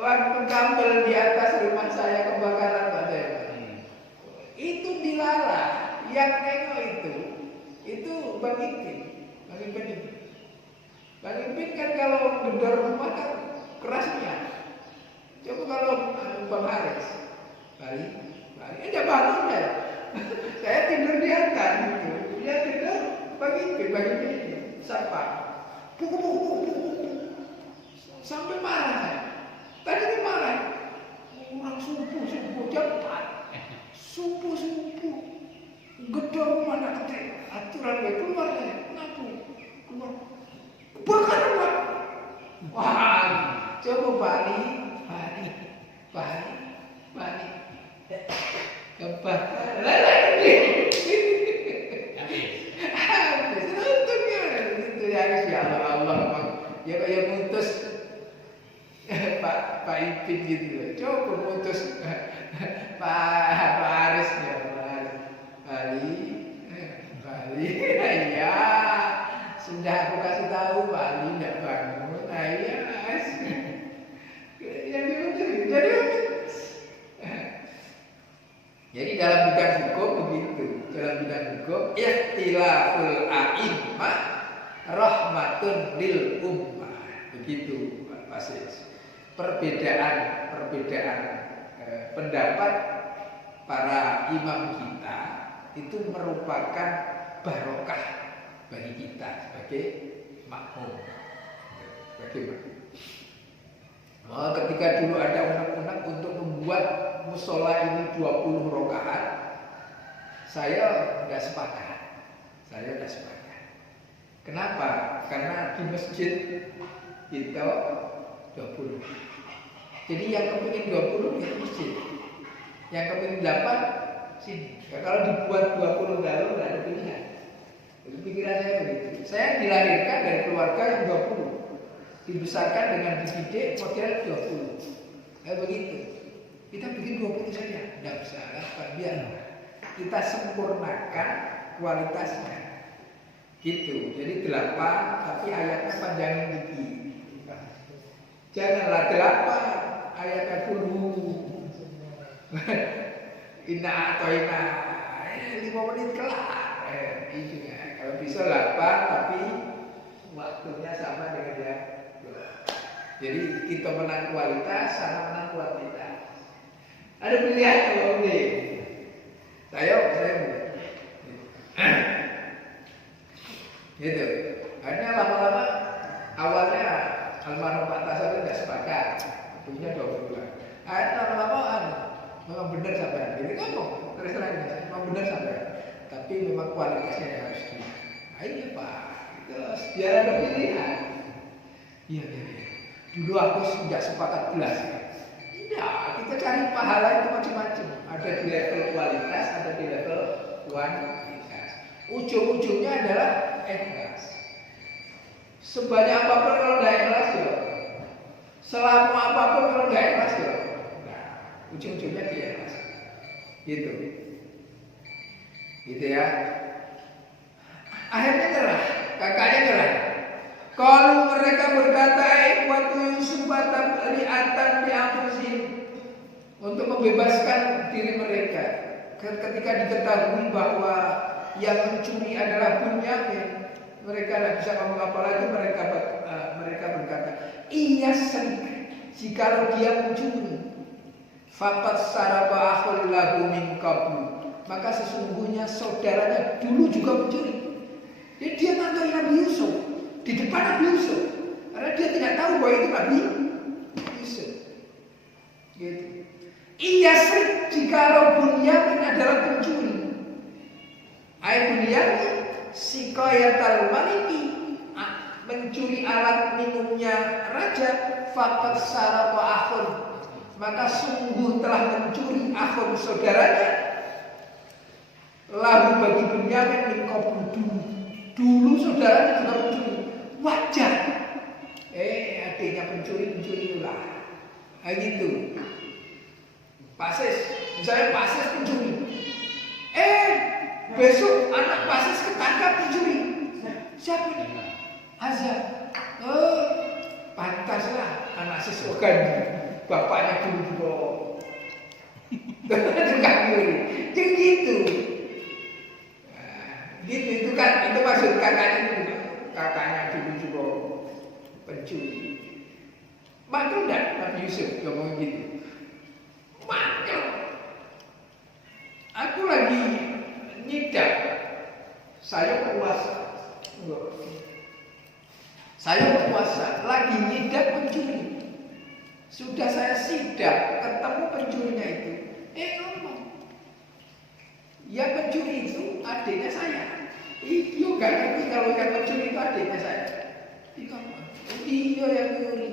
Waktu kabel di atas rumah saya kebakaran, Pak Dewa. Itu dilarang. Yang nengok itu Bang Ipin itu. Bang Ipin kan kalau gedor rumah kan kerasnya. Coba kalau Bang Haris, Bali, dia bangun ya. Saya tidur di atas gitu. Dia tidur Bang Ipin sapa. Pukul. Sampai marah saya. Tadi dia marah. Orang subuh jam 4. Subuh. Gedor mana kecil, aturan gue keluar saya, kenapa? Keluar, kebakaran Pak. Wah, coba Bali, kebakaran, habis, untungnya itu ya Allah, ya kayak mutus Pak Ipin gitu, coba mutus Pak Harisnya. Bali, iya. Sudah aku kasih tahu Bali tidak bangun, iya. Jadi dalam bidang hukum begitu. Dalam bidang hukum, ikhtilaful a'immah rahmatun lil ummah. Begitu Pak Pasis. Perbedaan pendapat para imam kita itu merupakan barokah bagi kita sebagai makmum. Ketika dulu ada unek-unek untuk membuat musola ini 20 rakaat, saya tidak sepakat. Kenapa? Karena di masjid kita 20. Jadi yang kepingin 20 itu masjid. Yang kepingin 8 sini. Kalau dibuat 20 galau nggak ada pilihan. Itu pikiran saya begitu. Saya dilahirkan dari keluarga yang 20, dibesarkan dengan dididik model 20. Kayak begitu. Kita bikin 20 saja, tidak bisa. Biar kita sempurnakan kualitasnya. Gitu. Jadi 8, tapi ayatnya panjangin dikit. Janganlah 8, ayatnya 10. Inna atau 5 menit kelar. Itu ya. Kalau bisa 8 tapi waktunya sama dengan yang jadi kita menang kualitas sama menang kuantitas. Ada pilihan kalau ini. Saya gitu. Akhirnya lama-lama awalnya almarhum Pak Tasar itu tidak sepakat, punya 2 bulan. Akhirnya lama-lama memang benar sampai ini ngomong terus terang memang benar sampai. Tapi memang kualitasnya yang harus di. Iya Pak, itu biar ada pilihan. Iya. Dulu aku tidak sepakat belas. Tidak, kita cari pahala itu macam-macam. Ada di level kualitas, ada di level kuantitas. Ujung-ujungnya adalah ikhlas. Sebanyak apapun kalau tidak ikhlas ya. Selama apapun kalau tidak ikhlas ya. Nah, ujung-ujungnya dia ikhlas. Gitu. Gitu ya. Akhirnya nyerah, kakaknya nyerah. Kalau mereka berkata, "Ikhwatu Yusuf li'atan bi'anfusihim," untuk membebaskan diri mereka. Ketika diketahui bahwa yang mencuri adalah Bunyamin, mereka tidak bisa ngomong apa lagi. Mereka berkata, "Iya serik, jikalau dia mencuri, faqad saraba akhul lahu min qablu," maka sesungguhnya saudaranya dulu juga mencuri. Jadi dia ngantoi Nabi Yusuf di depan Nabi Yusuf, karena dia tidak tahu bahwa itu Nabi Yusuf. Gitu. Iya serik, jikalau Bunyamin adalah pencuri. Bunyamin sikoyatal maliki, mencuri alat minumnya raja, faqad sarqa akhun, maka sungguh telah mencuri akhun saudaranya, lahu bagi Bunyamin min qablu, dulu saudaranya juga mencuri. Wajar. Adiknya pencuri lah. Gitu. Pasis, misalnya Pasis pencuri. Besok anak Pasis ketangkap pencuri. Siapa ini? Azhar. Pantaslah anak sesukan. Bapaknya dulu juga. Tukang nyuri. Jadi gitu. Gitu itu kan, itu maksud kakaknya dulu juga pencuri. Mantul enggak Nabi Yusuf ngomong gitu? Mantul. Aku lagi nyidak, saya puasa, lagi nyidak pencuri. Sudah saya sidak, ketemu pencurinya itu. Ngomong, yang pencuri itu adiknya saya. Iya gak ngerti kalau yang mencuri itu adiknya saya. Iya yang mencuri.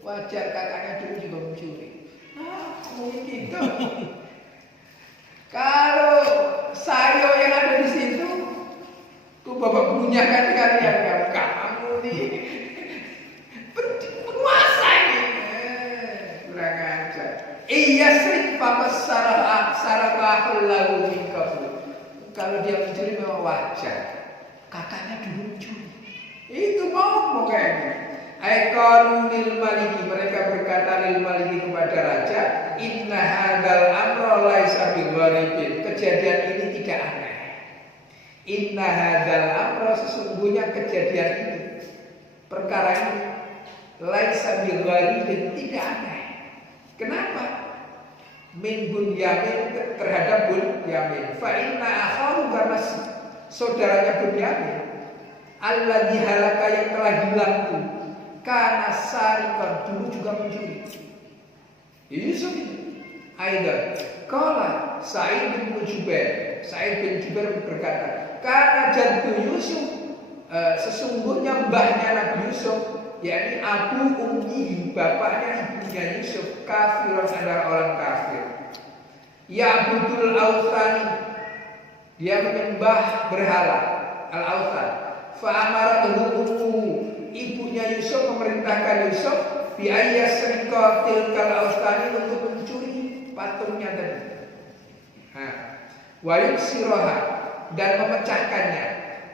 Wajar kakaknya dulu juga mencuri. Ngomong gitu. Kalau saya yang ada di situ, tuh bapak punya kan kalian yang kamu nih penguasa ini. Kurang ajar. Iya sering papa sarabahul lalu mingkabu. Kalau dia mencuri memang wajar. Kakaknya dulu mencuri. Itu ngomong kayaknya. Aikalu lil maliki, mereka berkata lil maliki kepada raja, inna hadzal amra laisa bigharibin. Kejadian ini tidak aneh. Inna hadzal amra, sesungguhnya kejadian ini, perkara ini laisa bigharibin, tidak aneh. Kenapa? Min Bunyamin, terhadap Bunyamin. Fa inna akharu, karena saudaranya Bunyamin, alladzi halaka, yang telah hilang itu, karena sarikan, dulu juga mencuri. Yusuf Aidan kala Sa'id bin Jubair, Sa'id bin Jubair berkata, karena jaddu Yusuf, sesungguhnya mbahnya Nabi Yusuf, yakni Abu Ummi, bapaknya ibunya Yusuf, kafirun, adalah orang kafir. Ya'budul awthani, dia menyembah berhala, al-awthan. Fa'amaratuhu ummuhu, ibunya Yusuf memerintahkan Yusuf biayas rikotil kal-awthani, untuk mencuri patungnya tadi. Wayuk siroha, dan memecahkannya.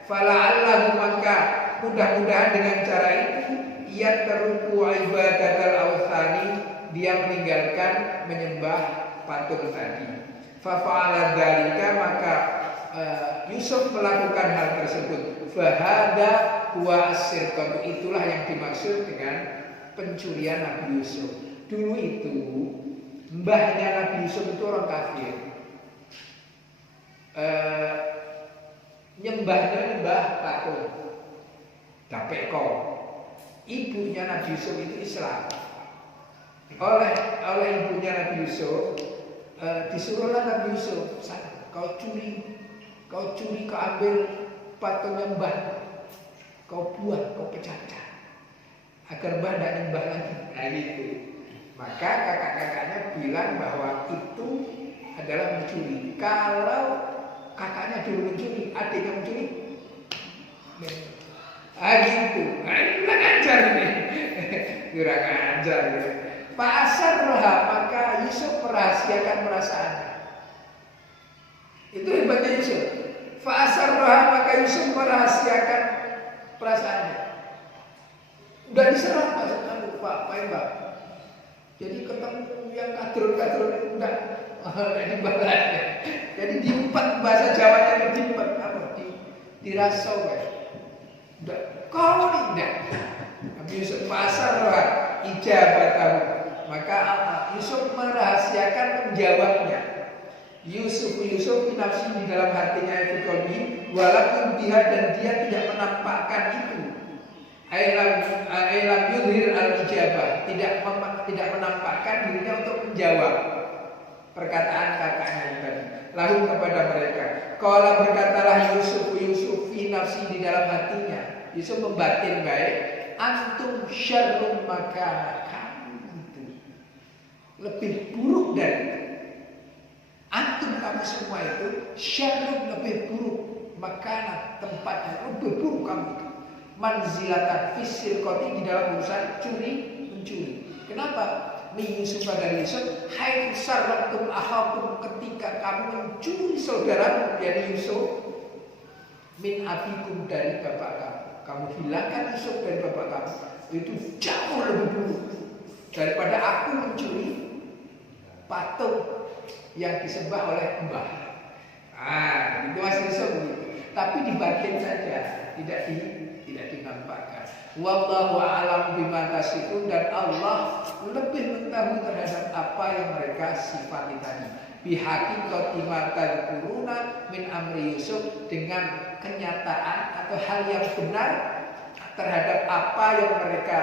Fala'allahu, maka mudah-mudahan dengan cara itu ia teruku ibadatal awthani, dia meninggalkan menyembah patung tadi. Fa'ala dzalika, maka Yusuf melakukan hal tersebut. Fahada huwa as-sirqatu, itulah yang dimaksud dengan pencurian Nabi Yusuf. Dulu itu mbahnya Nabi Yusuf itu orang kafir. Nyembah patung Dapeko. Ibunya Nabi Yusuf itu Islam. Oleh ibunya Nabi Yusuf disuruhlah Nabi Yusuf, kau curi, kau ambil patung nyembah, kau buang, kau pecahkan agar mbah tidak nyembah lagi. Nah gitu. Maka kakak-kakaknya bilang bahwa itu adalah mencuri. Kalau kakaknya dulu mencuri, adiknya mencuri, gitu. Kurang ajar nih. Kurang ajar ya. Fa'asarroha, maka Yusuf merahasiakan perasaannya. Itu hebatnya Yusuf. Fa'asarroha, maka Yusuf merahasiakan perasaannya. Udah diserah Pak Mbak. Jadi ketemu yang kadrun udah dibalas. Jadi diempat, bahasa Jawanya diempat apa? Dirasau ya. Udah kau tidak. Nabi Yusuf fa'asarroha ijabatahu, maka Yusuf merahasiakan menjawabnya. Yusuf nafsi di dalam hatinya itu qalbi, walaupun biha, dan dia tidak menampakkan itu. Ailam yudhir al-ijabah, tidak menampakkan dirinya untuk menjawab perkataan kakaknya tadi. Lalu kepada mereka, qala, berkatalah Yusuf fi nafsi, di dalam hatinya. Yusuf membatin baik, antum syarrum makana, kamu itu lebih buruk dari itu. Antum, kamu semua itu syarrum, lebih buruk, makana, tempatnya lebih buruk kamu itu. Manzilatan fisir koti, di dalam urusan mencuri. Kenapa? Min Yusuf, dari Yusuf, hai sarratum ahakum, ketika kamu mencuri saudaramu, yakni Yusuf, min abikum, dari bapak kamu. Kamu hilangkan Yusuf dari bapak kamu, itu jauh lebih buruk daripada aku mencuri patung yang disembah oleh mbah. Itu Mas Yusuf begitu. Tapi dibagian saja, tidak dinampakkan. Wallahu a'lam bima tasifun, dan Allah lebih mengetahui terhadap apa yang mereka sifati tadi. Bihaqiqati ma tadkuruna min amri Yusuf, dengan kenyataan atau hal yang benar terhadap apa yang mereka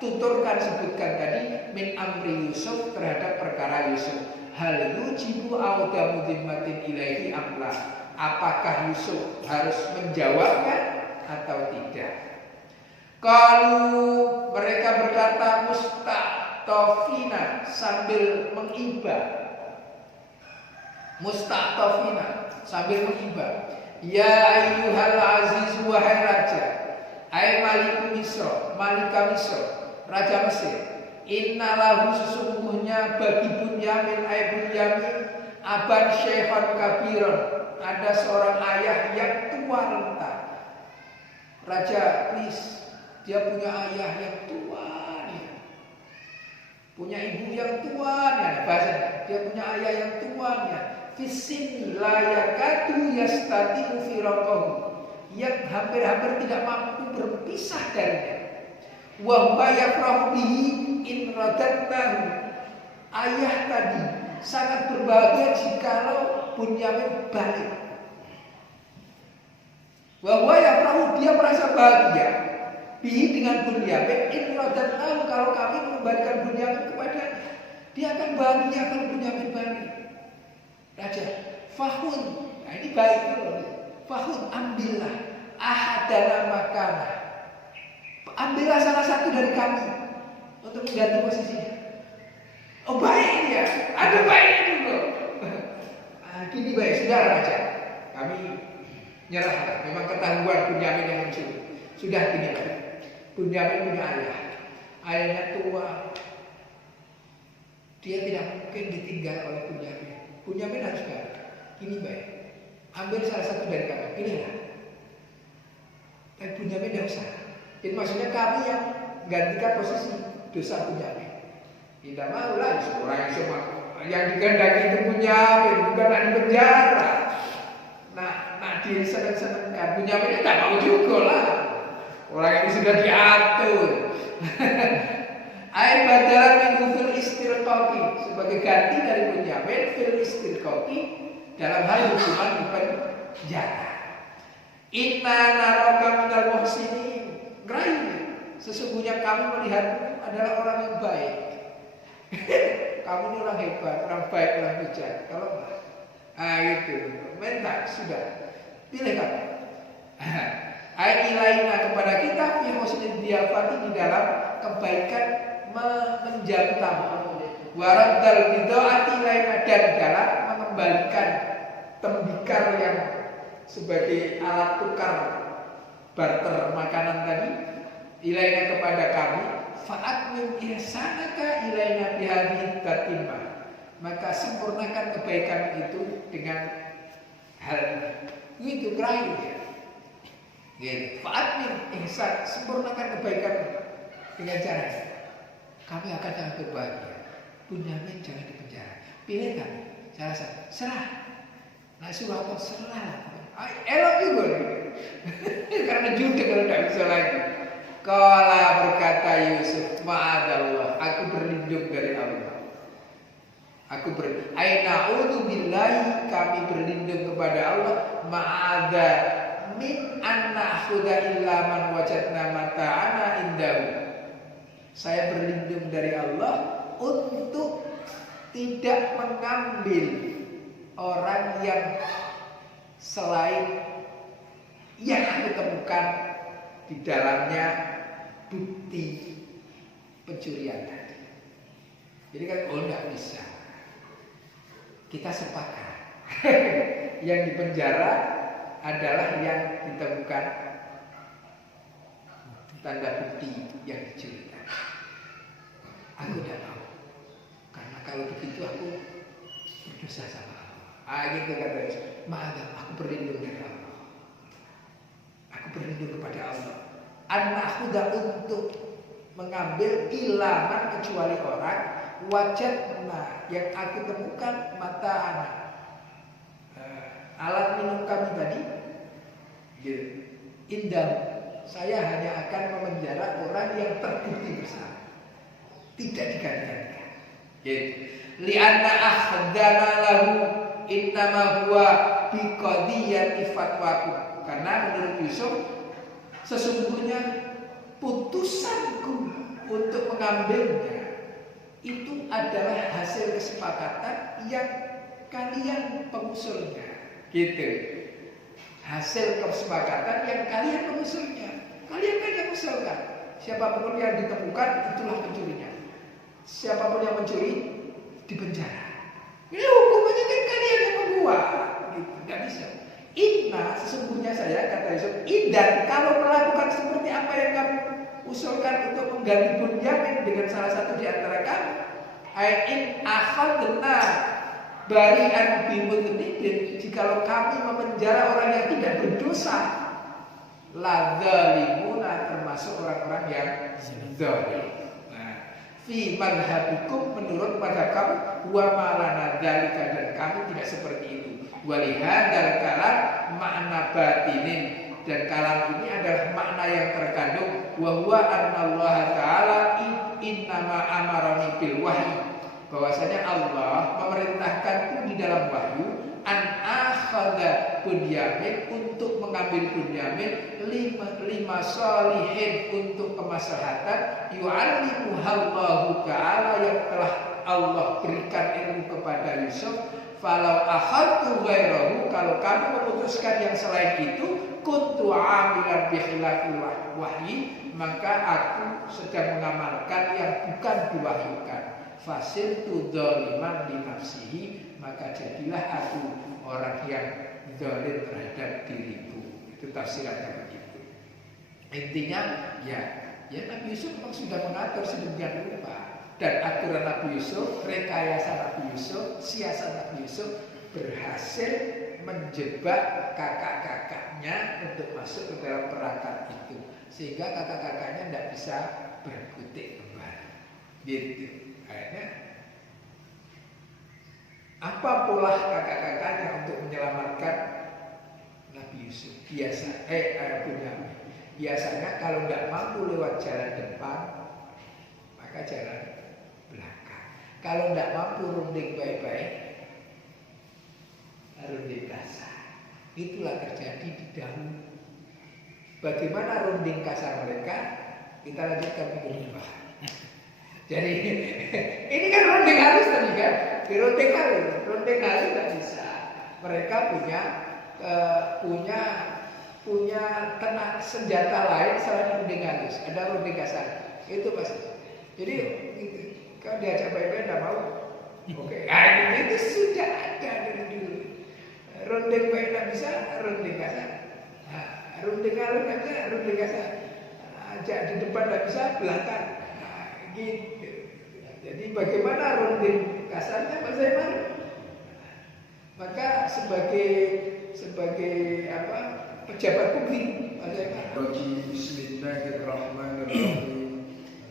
tuturkan, sebutkan tadi, min amri Yusuf, terhadap perkara Yusuf. Hal yujibu awdamu dhimmatin ilaihi amla, apakah Yusuf harus menjawabnya atau tidak? Kalau mereka berkata musta'tofina, sambil mengiba. Musta'tofina, sambil mengiba. Ya ayyuhal aziz, wahai raja, ay maliku Misra, malika Misra, raja Mesir. Inna lahu, sesungguhnya bagi Bunyamin, ay Bunyamin, aban syekhan kabiron, ada seorang ayah yang tua renta. Raja, please, dia punya ayah yang tua nih, punya ibu yang tua nih, bahasanya. Dia punya ayah yang tua nih. Fisin layakatu yastati'u firaqahu, yang hampir-hampir tidak mampu berpisah darinya. Wa huwa yafrahu bihi in radadtahu, ayah tadi sangat berbahagia jikalau Bunyamin balik. Wa huwa yafrahu, dia merasa bahagia bihi, dengan Bunyamin, in radadtahu, kalau kami mengembalikan Bunyamin kepadanya. Dia akan bahagia kalau Bunyamin balik. Raja, fahun, nah ini baik loh. Fahun, ambillah ahadana makana, ambillah salah satu dari kami untuk mengganti posisinya. Oh baik ya, ada baiknya juga. Gini baik, sudah Raja, kami nyerah. Memang ketahuan Bunyamin yang mencuri. Sudah gini baik, Bunyamin punya ayah, ayahnya tua, dia tidak mungkin ditinggal oleh Bunyamin. Bunyamin harus balik. Ini baik, ambil salah satu dari kami, pilihlah. Dan Bunyamin tidak usah. Jadi maksudnya kami yang gantikan posisi dosa Bunyamin. Tidak mau lah, orang semua yang digandaki itu Bunyamin, bukan di penjara. Nah diseneng-senengkan, Bunyamin tidak mau juga lah. Orang ini sudah diatur. Air badalan minggu fil istirqaqi, sebagai ganti dari Bunyamin fil istirqaqi dalam hal hukuman di penjara. Inna naraka minal muhsinin. Sesungguhnya kami melihatmu adalah orang yang baik. Kamu ini orang hebat, orang baik, orang bijak. Kalau enggak, itu mentak sudah. Pilih kamu. Ayat ilaina kepada kita fi husnul diyafati, di dalam kebaikan menjamu tamu. Waraddal bidaati ilaina, dan dalam mengembalikan tembikar yang sebagai alat tukar barter makanan tadi ilaina kepada kami. Fa'at min ihsanaka ilaina bihadhihi tatimah, maka sempurnakan kebaikan itu dengan hal itu terakhir. Gitu. Fa'at min ihsan, sempurnakan kebaikan dengan cara kami akan sangat berbahagia. Bunyamin jangan dipenjara. Pilih kami. Salah satu, serah. Nah suruh apa? Serah. Elok juga. Karena jutek kalau tidak bisa lagi. Kala berkata Yusuf, ma'adallah, aku berlindung dari Allah. A'udzu billahi, kami berlindung kepada Allah. Ma'adha min anna akhudha illa man wajadna mata'ana indahu. Saya berlindung dari Allah untuk tidak mengambil orang yang selain yang aku temukan di dalamnya bukti pencurian tadi. Jadi kan enggak bisa. Kita sepakat. Yang di penjara adalah yang ditemukan tanda bukti yang dicuri. Aku tidak tahu. Karena kalau begitu aku berdosa sama Allah. Gitu kata Yesus. Maaf, aku berlindung dari Allah. Aku berlindung kepada Allah. Aku dah untuk mengambil ilaman kecuali orang wajadna yang aku temukan mata anak. Alat minum kami tadi. Gitu. Indah. Saya hanya akan memenjara orang yang terbukti bersalah. Tidak diganti-gantikan. Gitu. Lianna akhdana lahu innama huwa biqadiyati fatwaku. Karena menurut Yusuf, sesungguhnya putusanku untuk mengambilnya itu adalah hasil kesepakatan yang kalian pengusulnya. Gitu. Hasil kesepakatan yang kalian pengusulnya. Kalian kan yang mengusulkan. Siapapun yang ditemukan itulah pencurinya. Siapapun yang mencuri dipenjara. Ini hukumannya kan kalian yang membuat. Gitu. Gak bisa. Inna, sesungguhnya saya, kata Yusuf, dan kalau melakukan seperti apa yang kamu usulkan untuk mengganti Bunyamin dengan salah satu di antara kami, in akhadna bari'an bimudnibin, jikalau kami memenjara orang yang tidak berdosa, ladzalimuna, termasuk orang-orang yang zalim. Fi madhabikum, menurut madhab kamu, wa malana dzalika, dan kami tidak seperti itu. Walihadzal kalam makna batinin, dan kalam ini adalah makna yang terkandung wa huwa annallaha ta'ala innama amarani bil wahyi, bahwasanya Allah memerintahkanku di dalam wahyu an akhadha Bunyamin, untuk mengambil Bunyamin lima salihin, untuk kemaslahatan yu'allimuhallahu ta'ala, yang telah Allah berikan ilmu kepada Yusuf. Falau akhadtu ghairahu, kalau kamu memutuskan yang selain itu, kuntu amilan bi khilafil wahyi, maka aku sedang mengamalkan yang bukan diwahyukan. Fasirtu dzaliman li nafsihi, maka jadilah aku orang yang zalim terhadap diriku. Itu tafsirannya begitu. Intinya ya Nabi Yusuf memang sudah mengatur sedemikian rupa. Dan aturan Nabi Yusuf, rekayasa Nabi Yusuf, siasat Nabi Yusuf berhasil menjebak kakak-kakaknya untuk masuk ke dalam perangkap itu, sehingga kakak-kakaknya tidak bisa berkutik kembali. Gitu. Akhirnya apa pola kakak-kakaknya untuk menyelamatkan Nabi Yusuf? Bunyamin. biasanya kalau nggak mampu lewat jalan depan, maka jalan belakang. Kalau nggak mampu runding baik-baik, runding kasar. Itulah terjadi di dahulu. Bagaimana runding kasar mereka? Kita lanjutkan minggu depan. Jadi ini kan runding halus tadi kan? Di runding halus nggak bisa. Mereka punya senjata lain selain runding halus. Ada runding kasar. Itu pasti. Jadi gitu. Kalau diajak baik-baik nggak mau. Oke. Nah, itu sudah ada dari dulu. Runding baik nggak bisa, runding kasar. Nah, runding halus nggak bisa, runding kasar. Ajak di depan nggak bisa, belakang. Nah, gitu. Jadi bagaimana runding kasarnya Mas Aiman? Maka sebagai apa pejabat publik Mas Aiman. Bismillahirrahmanirrahim.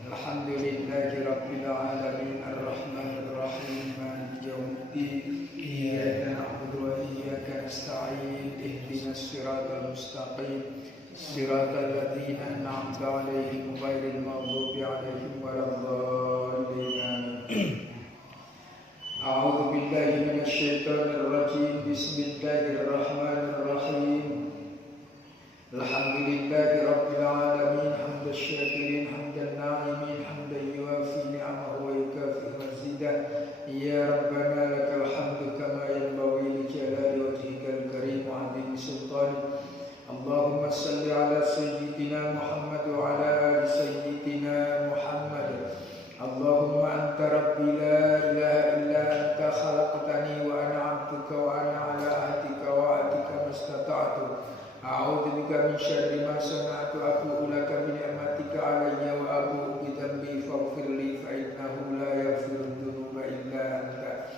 Alhamdulillahirabbil alamin arrahmanir rahim maliki yaumiddin. Iyyaka na'budu wa iyyaka nasta'in. Ihdinas siratal mustaqim. Siratal ladzina an'amta 'alaihim ghairil maghdubi 'alaihim waladdallin. A'udzu billahi minasy syaithanir rajim. Bismillahirrahmanirrahim. Alhamdulillahi rabbil alamin hamdan syakirin hamdan na'imin hamdan yuwafi ni'amahu wa yukafi mazidah. Ya rabbana lakal hamdu kama yanbaghi li jalali wajhikal karim wa 'azimi sultanik. Allahumma salli ala sayyidina Muhammad wa ala ali sayyidina Muhammad. Allahumma anta rabbi la ilaha illa anta khalaqtani wa ana 'abduka wa ana ala ahdika wa ahdika mastata'tu. A'udzu bika min syarri ma sana'tu. Abu'u laka bi ni'matika 'alayya wa abu'u bi dhanbi faghfir li fa innahu la yaghfiru dhunuba illa anta.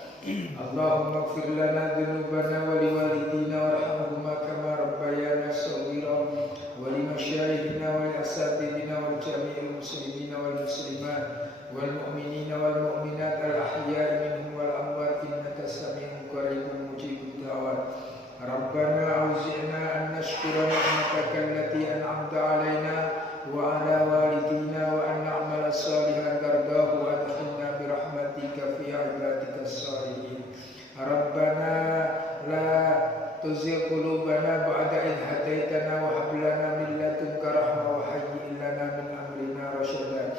Allahumma ighfir lana dhunubana wa liwalidina warhamhuma kama rabbayana shaghira wa li masyayikhina wa li asatidina wa jami'il muslimina wal muslimat wal mu'minina wal mu'minat al ahya'i minhum wal amwat innaka sami'un qaribun mujibud da'wat. Rabbana auzi'na an nashkura ni'mataka allati an'amta 'alaina wa 'ala walidina wa an na'mala salihan tardahu wa adkhilna bi rahmatika fi 'ibadika as-salihin. Rabbana la tuzigh qulubana ba'da idh hadaitana wa hab lana min ladunka rahmah wa hayyi' lana min amrina rashada.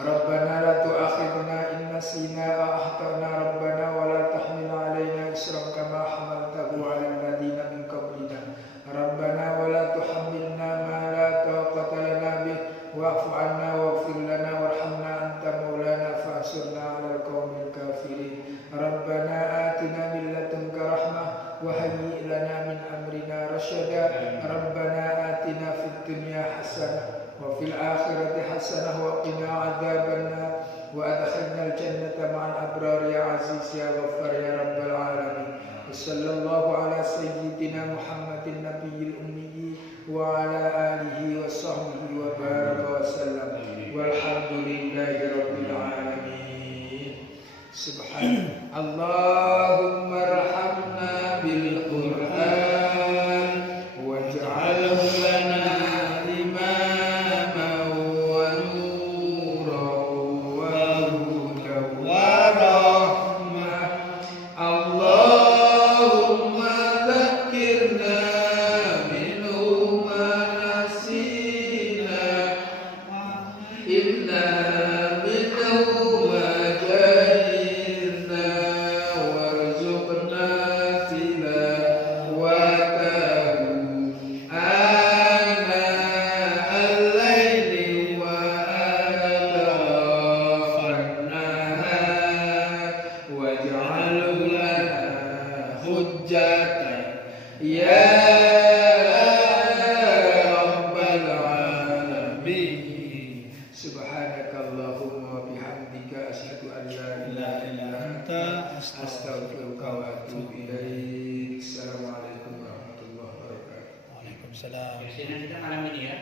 Rabbana la tu'akhidna in nasina aw akhtana rabbana wa la tahmil 'alaina isran kama hamaltahu 'alal ladzina min qablina. Rabbana wa la tuhammilna ma la taqata lana bih wa'fu 'anna waghfir lana warhamna anta maulana fansurna 'alal qaumil kafirin. Rabbana atina min ladunka rahmah wa hayyi' lana min amrina rashada. Rabbana atina fid dunya hasanah wa fil akhirati hasanah wa qina 'adzabannar wa adkhilnal jannata ma'al abrar ya aziz ya ghaffar ya rabbal alamin. Sallallahu ala sayyidina Muhammadin nabiyil ummi wa ala alihi wa sahbihi wa baraka wa sallam. Walhamdulillahi rabbil alamin. Subhanallah. Allahumma arhamna bil Qur'an waj'alhu lana imaman wa nuran wa hudan wa rahmah. Allahumma dzakkirna minhu ma nasina inna minhu ma jahilna warzuqna tilawatahu ana al-laili wa atrafan nahar waj'alhu lana hujjatan ya rabbal alamin. Subhanakallahumma wa bihamdika asyhadu an la ilaha illa anta astaghfiruka wa atubu ilaik. Assalamualaikum warahmatullahi wabarakatuh. Waalaikumsalam. Biasanya kita malam ini ya.